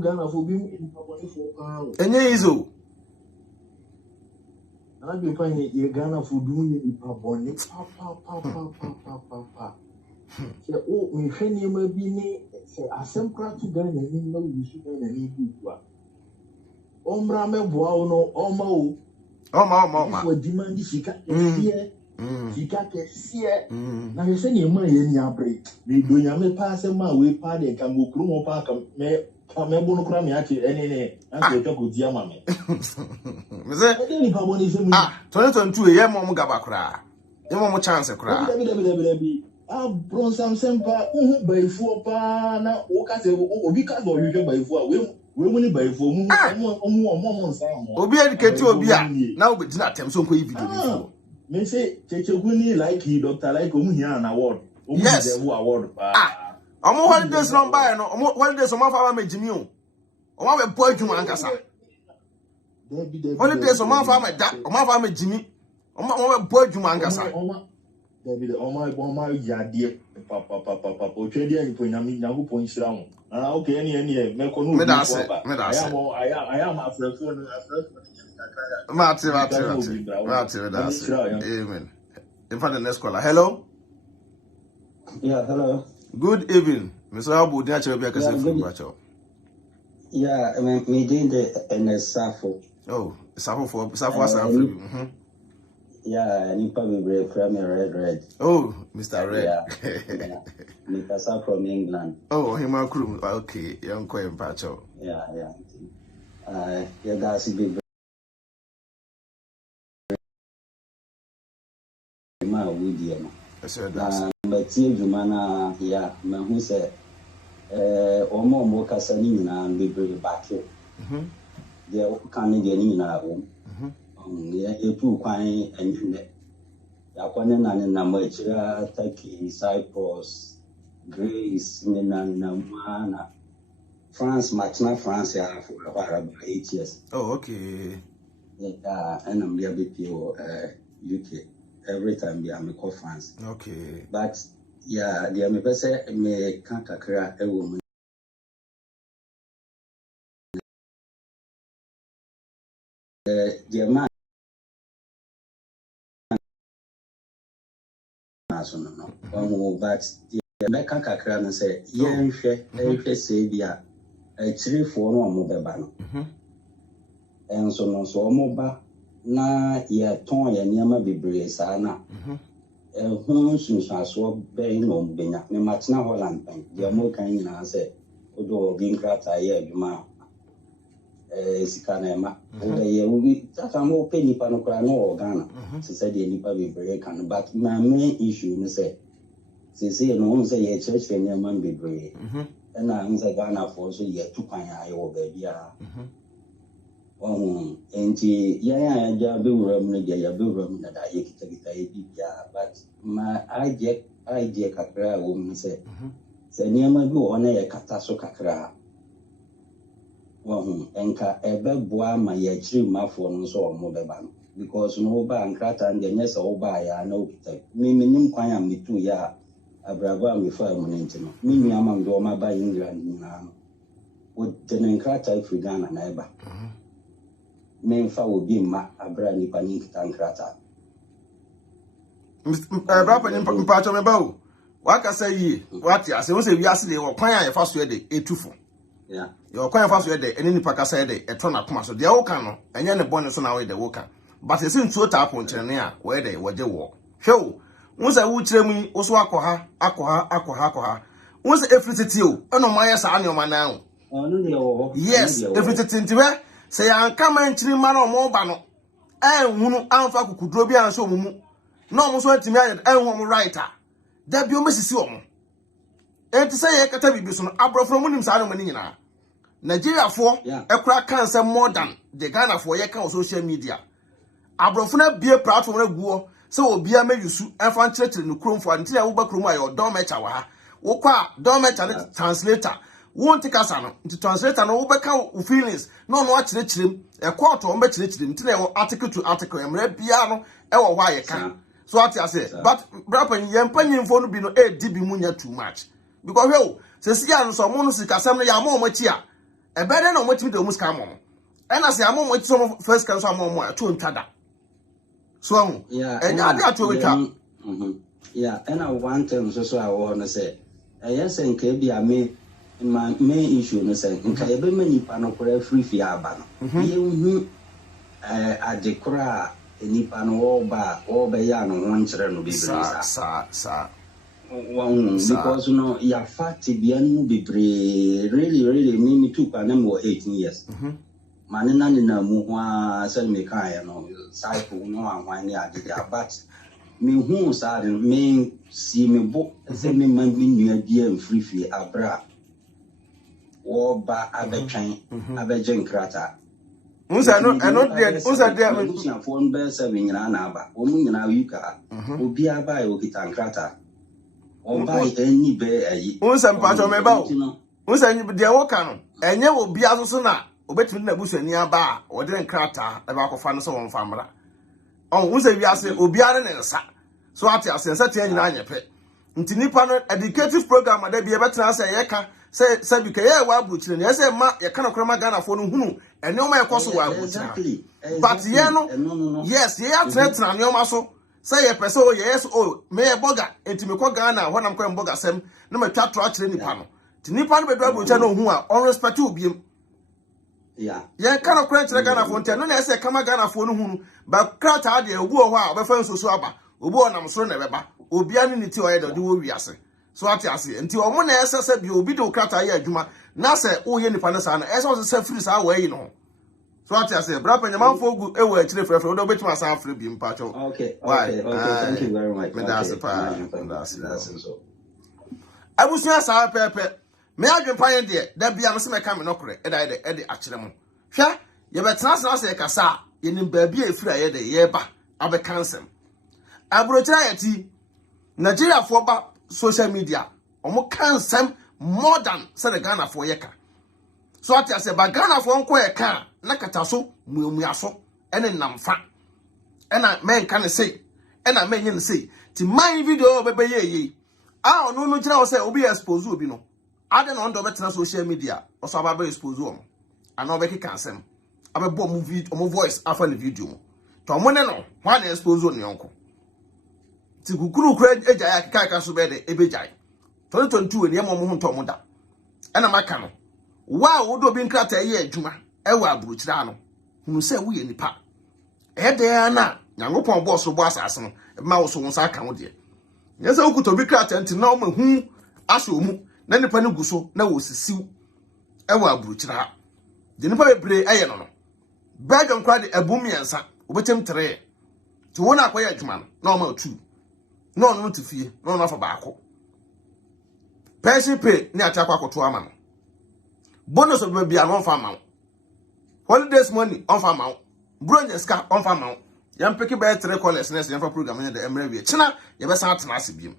Ghana for being Enye izo. Adwenepahene ye Ghana for doing ipabone pa. Se o mi hwene ma bi ni se asempra to Ghana ni ma wusu Ghana ni bua. Omra meboa wo no oma o. Oma. For demand sika sie. Sika kesie. Na ye se ni ma ye ni abre. Ni do nyame pa asema we pa de kan go kru mo pa kan me bo no kra me ati ene anke to ko dia ma me. Me say 2022 ye mo gaba kra. Ye mo chance kra. Debi. Bron sam sempa baifo pa na o ka se obi ka do hwe baifo a we mu ni baifo mu nsam obi educate obi a na obedina atem so nko yi video ni me say Kyekyeku ni Likee Dr. Likee omu hia an award omu deserve award pa omo holidays no buy no omo holidays omo fa ma jimi o omo be po adwuma ankasa holidays omo fa ma da omo fa ma jimi omo be po adwuma ankasa David, oma yadie papa o twedi ani po nyame nyago po nhira mo okay any me ko no me da se I am afrefo no Mate. Amen. In front of the next caller. Hello. Yeah, hello. Good evening. Mr. Abu, did you have a Yeah, me did the Safo. Oh, Safo. Yeah, and probably brave from Red. Oh, Mr. Red. Yeah. Mr. Safo from England. Oh, him crew. Okay, young Queen Pacho. Yeah. Yeah, that's a big. My William. But Jumana, yeah, man who said, or more Cassanina and be brave back here. They can't get in our home. Yeah, you too quite and Aquanan and Namachira, Turkey, Cyprus, Greece, Minana, France, Machina, France, for about 8 years. Oh, okay. Yeah, and I'm there with you, UK. Every time we are call France. Okay. But yeah, the America me can't cry a woman. The man. But the American Kakran say, yeah, say, yeah, a 3 4 no mobile. And so no so mobile. Na ye ton ye niama bebre sa na hu sunsuaso be no benya me matena Holland pen de mo kan nyina se odo bi nkrata ye adwuma sika na ma o de ye wi tata mo pe nipa no kra no Ghana se se de nipa bebre kan but my main issue no se no on se ye church niama bebre na nze Ghana for so ye tupan aye wo ba bia enti ya be wuram ne ya be wuram na da ye kita bibia but my idea kakra wo mu se niema bi wo na ye kata so kakra enka ebe boa ma ye chiri mafo no so o mo beba no because no ba nkrata nde nyesa wo ba ya na okita nim kwan am mitu ya abrabo am fa mu nti no nua am ndo ma ba England na no wo de nkrata Ghana na eba Menfa will be ma abra nipa ni nkrata. Brapa ni mpacho meba waka say yi wati ase won say wi ase de okwan a ye fa so de etufo. Yeah. Your okwan fa so de eni nipa ka say de eto na koma so de wo kan no enye ne bone so na we de wo kan. But ese ntuo ta apon kire ne a we de woje wo. Hwe won say wo kire mu wo so akoha. Won say everything o eno ma ye sa ane o ma na o. Oh no de wo. Yes, everything ntiwe say an come and chili man or more bano. And wunu amfa kukudrobi an so mumu. No mo so timi an wo writer. There be o mesisi o mo. E ti say e kata bibi so no abrofo mo nim sa no mani nyina. Nigeria for ekura kan say more than the Ghana for ye kan social media. Abrofo na bie platform na guo say obi a mayusu enfa nkyerechire no krom for anti ya wo ba krom ayo don mecha wa ha. Wo kwa don mecha translator. Won't take us no to translate and wo beka wo feelings no akyerechirem e court wo bechirechirem nti na wo article to article emre bia no e wo hwa ye kan so what you say but brapa yempanyimfo no bi no e di bi munya too much because we say sia no so mo no sikasem no ya mo machi a e be de na mo timi de mu ska mo no e na se mo machi so first can so mo a to ntwada so enya ade ato wetwa and I want them so I want to say yes and ke bia me my main issue no say nka ebe mani pa no kora free fi aba no ye hu adekora nipa no wo ba ya no won kire no bebre sa because no ya fati bia no bebre really me too pa na mo 18 years mane na ni na mu wa say me kan ya no cycle no anwan ni ade but me hu sa me si me bo say me man bi nua dia free fi abra Oba abetwan abeje nkrata unsa no there unsa there me phone be 7 nyina na aba o mu nyina wika obi aba e okita nkrata oba enyi be ayi unsa mpacho me ba unsa enyi de woka no enye obi asoso na obetumi na busuani aba o de nkrata e ba kofa no so won famra unsa wi ase obi are ne nsa so ati ase nsa tie nyina anyepe nti nipa no educative program ada bi e betena se yeka say because yeah wa buchire na say ma ye kana krama Ghana for no hunu ene o ma ye koso wa buchire but ye no yes ye atretra ne o ma so say ye pese o yes o me ye boga enti me ko Ghana ho nam ko boga sem na ma twa tro akire nipa no ti nipa no be do buchire no hu a on respect obiem ye kana kra akire Ghana for enti no na say kama Ghana for no hunu ba krata ade ewu o ho a obefa nsoso aba obi o nam so na beba obia ni ti o ye do wo wiase so ati ase nti omo na esese bi obi do krata ya adwuma na se wo ye nipa na sa na ese se free sa wa yi no so ati ase bra panyaman fo gu e wa akire frefre wo do betima sa free bi mpa cho okay thank you very much me da se pa so abusia sa pepe me adwen pan de da bia no se me ka me nokore e da de akire mo hwa ye betena sa se kasa ye nim ba bia efira ye de ye ba abe cancel abrochira yati Nigeria for ba social media omo cancel more than say the Ghana for yeka so ati ase ba Ghana for nko yeka na kata so muamua so ene namfa ena men kan say ena men yin say ti my video bebe ye ah no no gira o say obi expose obi no ade no ndo betena social media o so aba expose o ana obe ki cancel abebo movie omo voice afa the video mo to mo ne no wa na expose o ne yonko ti kukuru kura eja ya kaka so be de ebejai 2022 ni emo mo nto mo da ena maka no wa wo do bi nkrata ye adwuma e wa aburuchira no hunu se wo ye nipa e de na nyangopon boss bo asase no ma wo so wonsa aka wo de nyese wo kuto bi krata nti na o ma hu aso mu na nipa ne guso na wo sisiw e wa aburuchira de nipa bebre eye no bagan kwa de abumiensa obetem tere ti wona akoye adwuma no na o ma 2 no to fie no for baako pension pay ni atakwa koto ama no bonus of bia no fa ma holidays money on fa ma bronze ska on fa ma yam peki be 3 callers next yam for program ni the emre wie china ye be san atena asibiem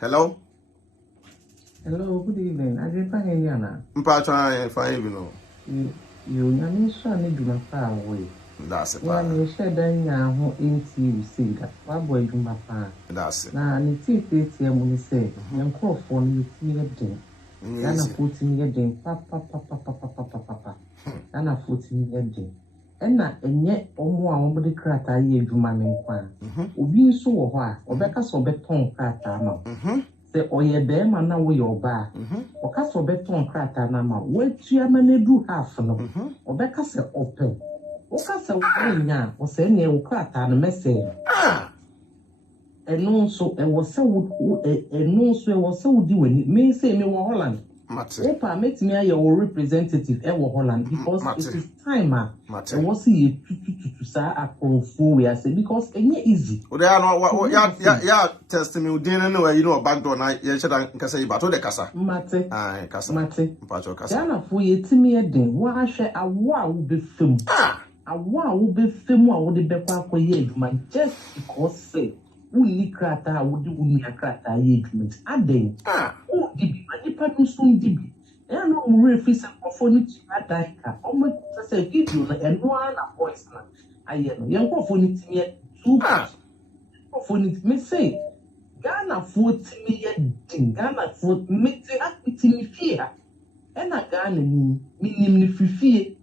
hello good evening Adwenepaheneana mpa twa fine evening no you nyame so ani duma pa away that's it. Yeah, me share danya ho NTV say that. Wa boy duma pa. That's it. Na ni tete ya mu say. Yan crofo ni ti yedin. Yana 14 yedin. Pa. Yana 14 yedin. Ena enye omo a omo de krata ye adwuma me nkwa. Obi nso wo ho a, obeka so beton krata ma. Se oye be ma na wo ye oba. Oka so beton krata na ma. Wo tua ma na du half no. Obeka se open. Oka se wanya o se ne wo krata no mese eno so e wo se wo eno so e wo se wo di wani me se me wo Holland Opa met me your representative Ewo Holland because it is time and was see to say akonfo we say because enye easy. They are no ya testimony din no you know back door na ye cheda nkasa yi bato de kasa. Mate. Ai kasa. Mate. Mpacho kasa. Ghana fo yetimi eden wa hwe awo a wo be fam. Awo a wo be fam a wo de bekwa akoye adwuma just because say uni krata wo de uni krata ye adwuma aden. O dibi manipa no sun dibi. E no mo refi se kofo ni ti adaika. O mo say video na eno na voice na aye no. Yen kofo ni ti me too. Kofo ni me say Ghana fo ti me ye din Ghana fo me ti akiti mi fie ha. E na Ghana ni minim ni fifie.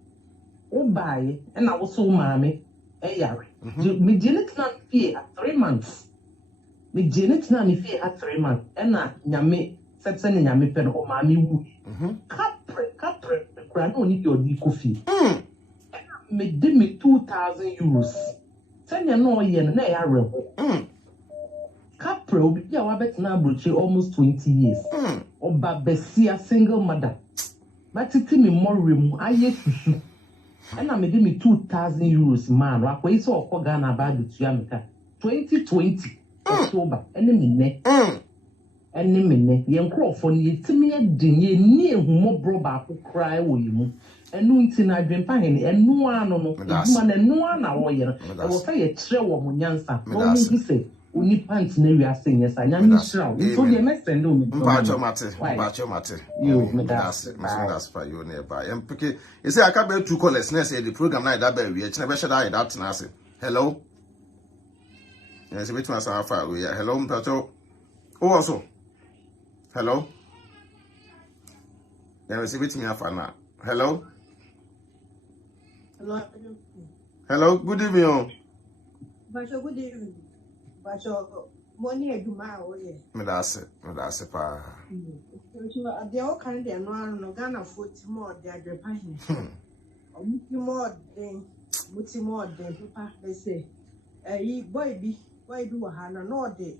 O bae e na wo so maame e yare. Me genet na fie 3 months. Me genet na me fie 3 months. E na nyame sepse ne nyame pe no o maame wu. Kapre kura no ni odi kofi. Me de me 2,000 euros. Senya no ye na e arebo. Kapre obi ya wa bet na abrochi almost 20 years. Oba besia single mother. Matiti me more mu aye susu. And me de me 2,000 euros man. Akwa ise okọ Ghana ba de tua meka. 2020 October. Ene me yen krofo ni yetimi edin ye ni ehumo bro ba ko cry wo yimu. Enu nti na AdwenepaHene enu ano no. Eduma na enu ana wo ye no. E wo say ye kire wo mo nyansa. Wo mi bi say oni pant na wi ase nyesa nya ni shira. So de me send o me. Mpacho mate. You that's for you nearby. Empike you say aka be two callers na say the program na that be we e be share that na say. Hello. Yes, bit ma sa fa we. Hello Mpacho. Oh also. Hello. Yes, bit me afa na. Hello. Hello, good evening. Bacho, good evening. Bacho, money eduma o ye. Me da se pa. They all kind of no Ghana foot more the AdwenepaHene. Muti more than papa they say. Boy do hana no de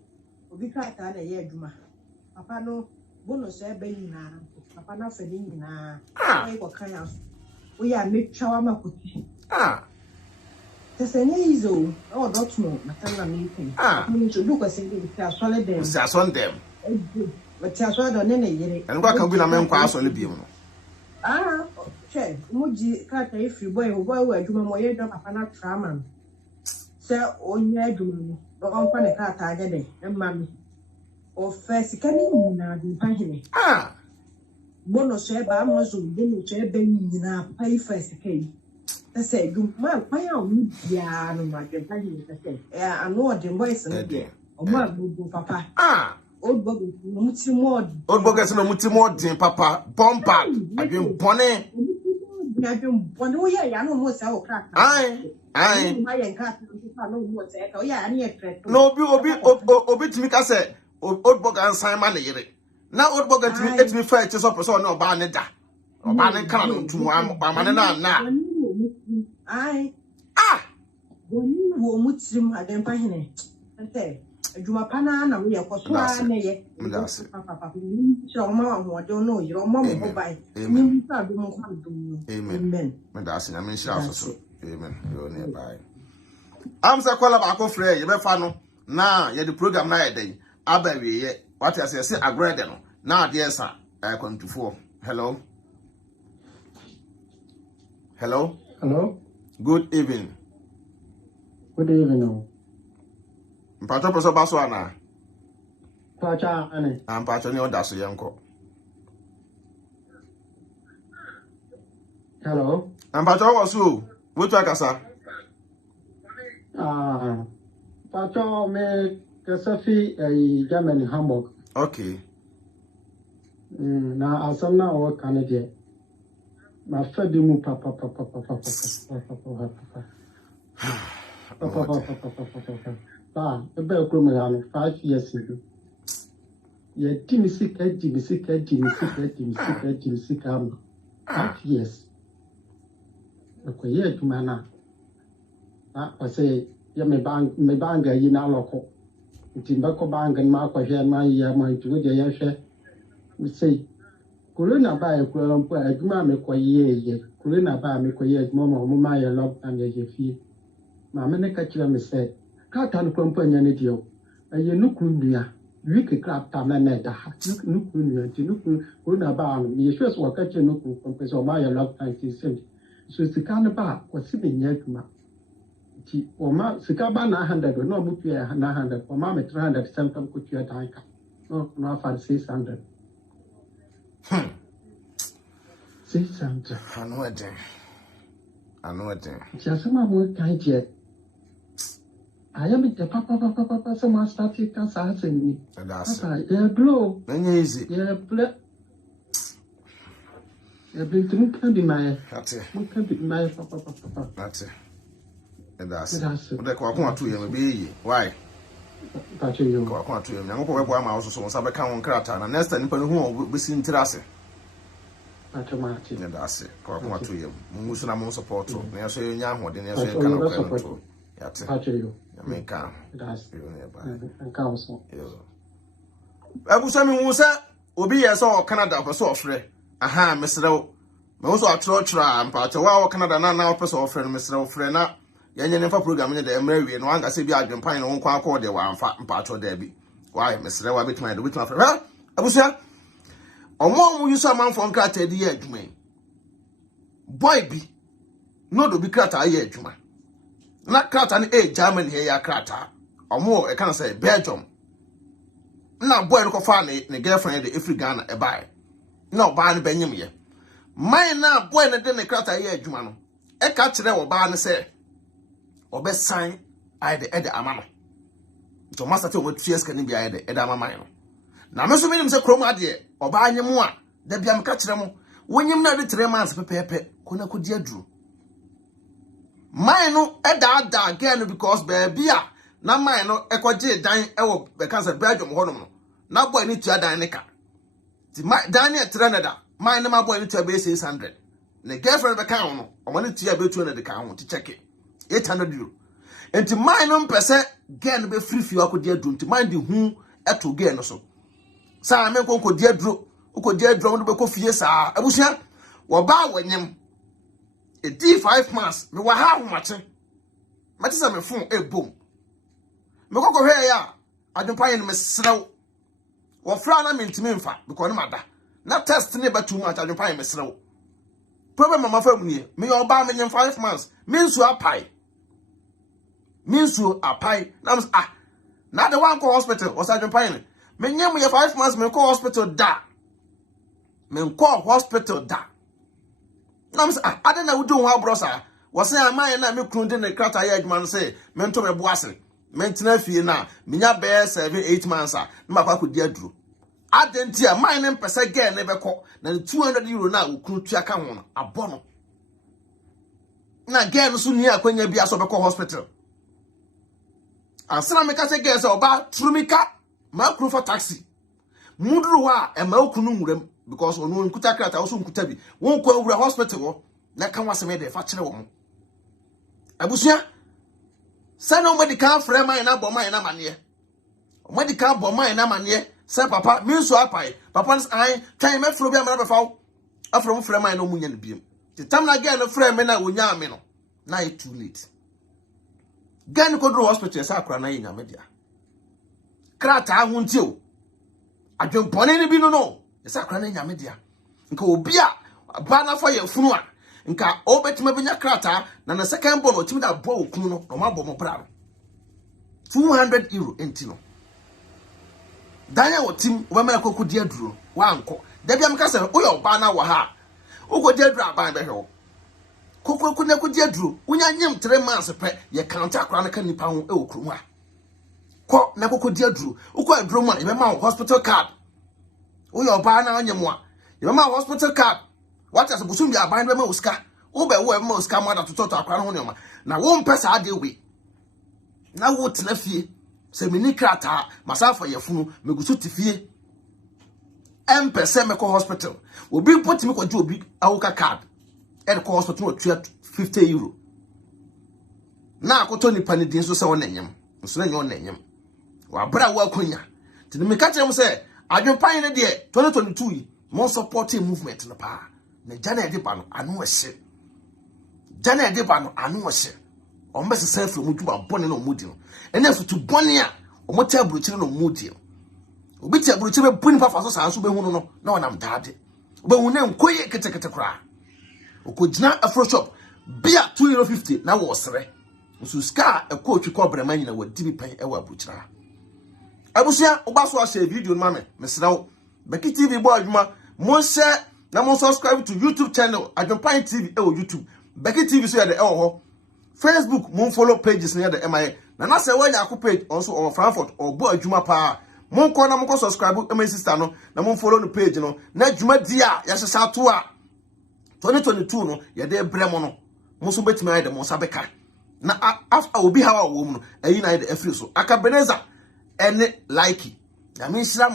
obi krata na ye eduma. Papa no bonus e be nyina. Papa na fedi nyina. Boy ko kan ya. We are make chawa makuti. Tesene izo o dotmo matanga meeting. Muni so do kwese bi ta solid them. Say son them. But ta so do ne yire. En kwa kan bi na men kwa so le bi mu. Che, muji krata ifri boy wo adwuma mo ye do papa na trauma. Se onye adwuma no, do on kwa ne krata aje de, emma mi. O first kan ni na AdwenepaHene. Bonus e ba Amazon bonus e be nyina pay first kai. Say you man pay on ya no ma AdwenepaHene say. Ano the boys no dey. O ma bu papa. Old boy muti more din papa. Bomba. Adwen bone. O ya no mo say o crack. Ai. Ma yen crack no mo say ka o ya ani e threat. No obi timi ka say old boy kan sign man yire. Na old boy timi etimi fa eche so person na oba ne da. Oba ne kan no ntumu amane na. Boni wo mutirim AdwenepaHene. Ate adwuma pana na we yakoso na ye. Papa. So ma ho de no yiro ma mo bai. Ni sa do mo kwa do. Amen. Medase na men shira so. Amen. Yo ne bai. Am se kwala ba ko frɛ ye be fa no na ye the program na ye den. Aba we ye. What you say agree no. Na de esa kwantufo. Hello. Good evening. Good evening. Mpacho proso baso ana. Pacha ane. Mpacho ni oda so yenko. Hello. Mpacho wasu. Wotu akasa. Pacho me kasafi Germany Hamburg. Okay. Na asana o Canada. Ma fedi mu papa. Ebe ekro me ya 5 years ago. Ye dimisika 5 years. Ko ye adwuma na. I say ye me banga yi na loko. Nti mbako banga ma kwa hwe ma ya ma nti wo de ye hwe. We say corona ba e kura mpo adwuma me koye corona ba me koye adwuma mo ma ye lockdown ye fie ma me ne ka kira me se ka ta no mpo anya ne dio aye nuku ndua wiki krapta na na da nuku ndua ti nuku corona ba no ye hwe so ka kira nuku mpo so ma ye lockdown ti sem so sika ne ba ko si be nya adwuma ti o ma sika ba na 100 no mu tu ya na 100 o ma me 300 something ko tu ya tanka no afa 600 600 I know it. Just some more kind yet. I am the papa, someone started asking me. That's right. Yeah, blow. Then easy. Yeah, blood. Yeah, been to can be my. That's it. Can be my papa. That's it. And that's it. The Quack to him be why? That's you. Quack to him. I'm going to wear my house so I become on Crata and next time who will be seen to us. And that's it. Quack to him. Muslim support. Near saying young, what in your support. That's you. America. That's and council. I was saying, Obi, I saw Canada for so free. Aha, Mr. Most of church and part of our Canada now, person friend, Mr. Frena. Yan for programming the American one. I say, be I've pine on Quack, they were on part of Debbie. Why, Mr. Rabbit, my wit of her? I was here. On one you saw man from Crata the edge, me. Boy, be no to be Crata edge, man. Not Crata and German here, Crata. Or more, I can't say Belgium. Now, boy, look for the girlfriend, the African a buy. No, Barney Benjamin. Mine now, boy, and then the Crata edge, man. A catch there or Barney say. Or best sign, I the Edda Amama. So, Master to what fears can be I the Edda Amama. Now, Mr. Williams a chroma dear, or buy any more. There be a catch them when you know the 3 months pepe, Kuna could dear drew. Mine no Edda again because baby, now mine no equaje dying ever because of Belgium honor. Now, boy, need to add Danica. Daniel Trenada, mine my boy need to be 600. The girlfriend account, I wanted to be 200 account to check it. 800 euro. And to mine on percent, gain be free for you could dear do to mind you who at to gain also. Simon could dear drew, who could dear draw the coffee, yes, I was here. Well, bow when him a D5 months, me were how much? Matters on my phone, a boom. Me go here, ya. I don't pay Miss Slow. Well, Flana mean to me, in fact, because matter. Not test never too much, I don't pay Miss Slow. Problem my family, me or buy me in 5 months, means you are pie. Means you are pie. Now, not the one call hospital, was I don't pay me. Me name me 5 months, me call hospital da. Me call hospital da. Now, I don't know do how brosa. Was say, I might not be crunding the crater edge man say, mentor a boissing. Mental fee now, Minya bear 7-8 months, my papa could dear drew. I didn't hear my name per se again, never call. Then 200 euro now will crew to account a bono. Now, again, soon here, when you be a sober hospital. And some make us again about Trumika, my crew for taxi. Mudrua and Malkunum because on one Kutakata also Kutabi won't go over a hospital. That can was made a factory woman. I was here. Send nobody can't frame my number, my namania. When can't bomb my namania, say papa, means so pie. Papa's eye, time met from your mother foul. A from frame my no moon beam. The time again a frame and I will yamino. Now it's too late. Gan could do hospital, Sacrana in a media. Crata won't you. I don't pon any bino no. The Sacrana in a media. Go beer, a banner for your funua. Nka obetima benya krata na na second ball otimi da ball okunu no no mabọ mo pra 200 euro entino danya otim we mena koku dia duro wa anko da bia mka se oyo ba na wa ha ugo dia duro aban be hwe koku na ku dia duro unya nyem 3 months pe ye count akra na kan nipa ho e okuru a ko na koku dia duro uko aduro ma ye ma hospital card oyo ba na anyem a ye ma hospital card. What as a busum be a bind with Mosca? Uber, where Mosca mother to talk to a crown. Now, one person I deal with. Now, what's left here? Say, Minikrata, myself for your fool, me go to fear. Semico hospital will be put me to a big Aoka card and cost for 50 euro. Now, go Tony Panny so say one name, so your name. Well, brother, welcome ya. To the Mecatcham say, I don't pay in a day, 2022. mo support movement no pa na jana de ba no anu ehye jana de ba no anu ehye o mbese self mu juba bone no mudi no ene futu bone a o mo ta buruchire no mudi obi ti buruchire buni fa so san so be hunu no na onam daade obe hu na nkoye ketekete kra okojina afro shop bia €2.50 na wo sere nso ska ekotwi kobrema nyina wadi bi pen e wa buruchira abusia obaso a share video ma me mesrawo BeckyTv bo adwuma mo share na mo subscribe to YouTube channel AdwenepaheneTv e wo YouTube BeckyTv so ya de e wo ho Facebook mo follow pages near the MI na say when you page also on Frankfurt or bo adwuma pa mo ko na mo ko subscribe my sister no na mo follow no page no na adwuma dia ya sesa to a 2022 no ya de bremo no mo so betimi ay de mo sabeka na after obi hawa wo mu no ayi na de afri so akabeneza ene Likee ya me nhira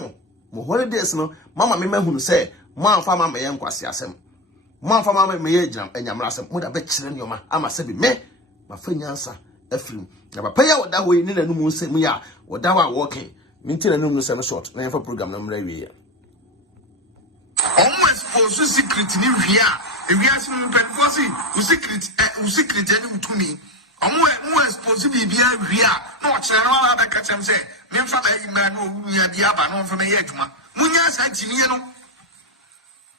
mo holidays no mama me mahunu say mo amfa mama ye nkwase asem mo amfa mama me ye gyina enyamra asem mo da be kire nioma ama se bi me mafanyansa afrim na papa ya oda ho ni nanu mu nsem ya oda wa working minti nanu mu nsem short na yefa program na mra wie ya almost for secret ni hia ewiase mu penfosi secret ani utumi omo expose bibia hia na o kire na wa ka chem se me mfa ba yi ma no wu ya bia ba no mfa me ye adwuma munya sa jiniye no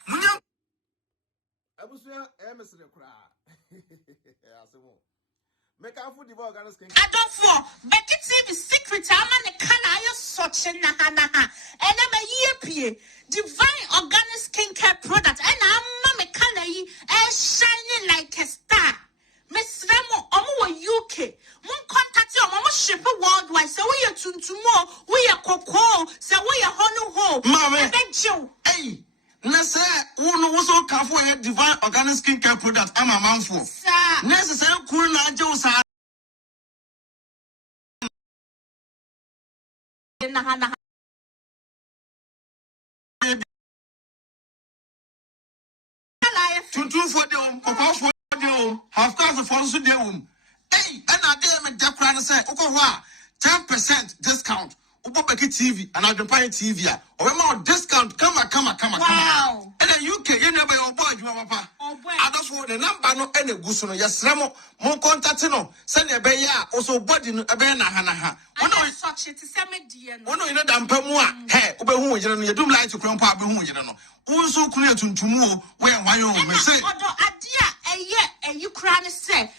munya abusuya emesre kura asemo make a food divorce Ghana's king. I don't for BeckyTv secret. I'm an Ghana such a naha. And I'm a year divine organic skincare product. And I'm a Ghana shining like a star. Miss Remo, I'm UK. Mon contact you, I'm ship worldwide. So we are tomorrow. We are cocoa. So we are honey home. Mama, hey. Nese uno woso kafo ye divine organic skincare product ama manfo. Nese se kuru na aje usa. Tuntun for the papa for the half cast for so the hey, and I dare me dekura na say ukwa 10% discount. Ubo BeckyTv and AdwenepaheneTv or more discount come. Wow. And then UK you never your boy you papa. I just want the number no any guso no yesremo mo contact no send e be ya also body no e be na ha. Ono such it is a media no. Ono ina dampa mu a he obehu yire no yedum light kura mpa abehu yire no. Unso kunu etuntumu o we wan o me say. Odo adia you kra ne say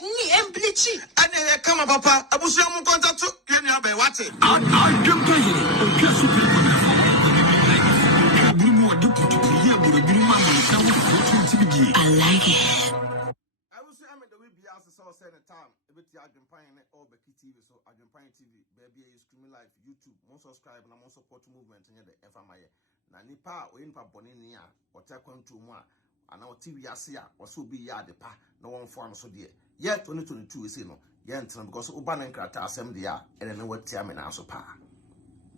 ni emblichi. Ane come papa abusu am contact you ni abai wate. I like it. I will say I'm at the WBS so send a time with the AdwenepaheneTv or BeckyTv so AdwenepaheneTv baby is streaming live YouTube mo subscribe na mo support movement in the FMI na nipa o nipa boni ni a o ta kwantu mu a ana o TV ase a o so bi ya de pa na won fo am so de ye 2022 we say no ye ntina because o ba na nkrata asem de a ene na watia me na so pa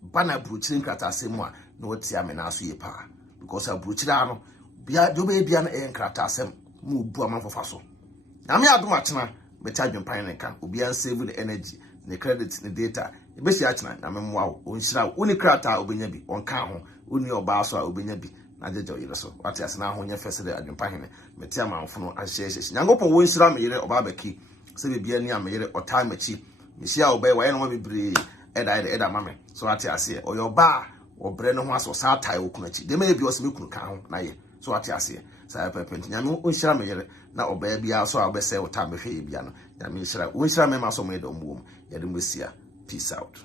ba na bruchiri nkrata asem mu a na watia me na so ye pa because a bruchiri ano bia do be bia na e nkrata asem mu bu amanfo fa so na me adom atena me ta AdwenepaheneTv kan obi an save the energy the credit the data e be si atena na me mwa o nshira uni krata obenya bi on ka ho uni oba so a obenya bi na jeje oyire so wati asena ho nya fese de AdwenepaheneTv me ti amanfo no ahyehye nyangopon wo nshira me yire oba beki se be bia ni am yire otai machi me sia oba wa ye no bebre eda mame so wati ase oyoba obre no ho aso sa tai okunachi de me bi o se me kunu ka ho na ye so wati ase sa pepent nyame onhyira me yere na oba bia so a obese otai me hwe bia no nyame nhyira onhyira me ma so me do mbuom ye de mbesia peace out.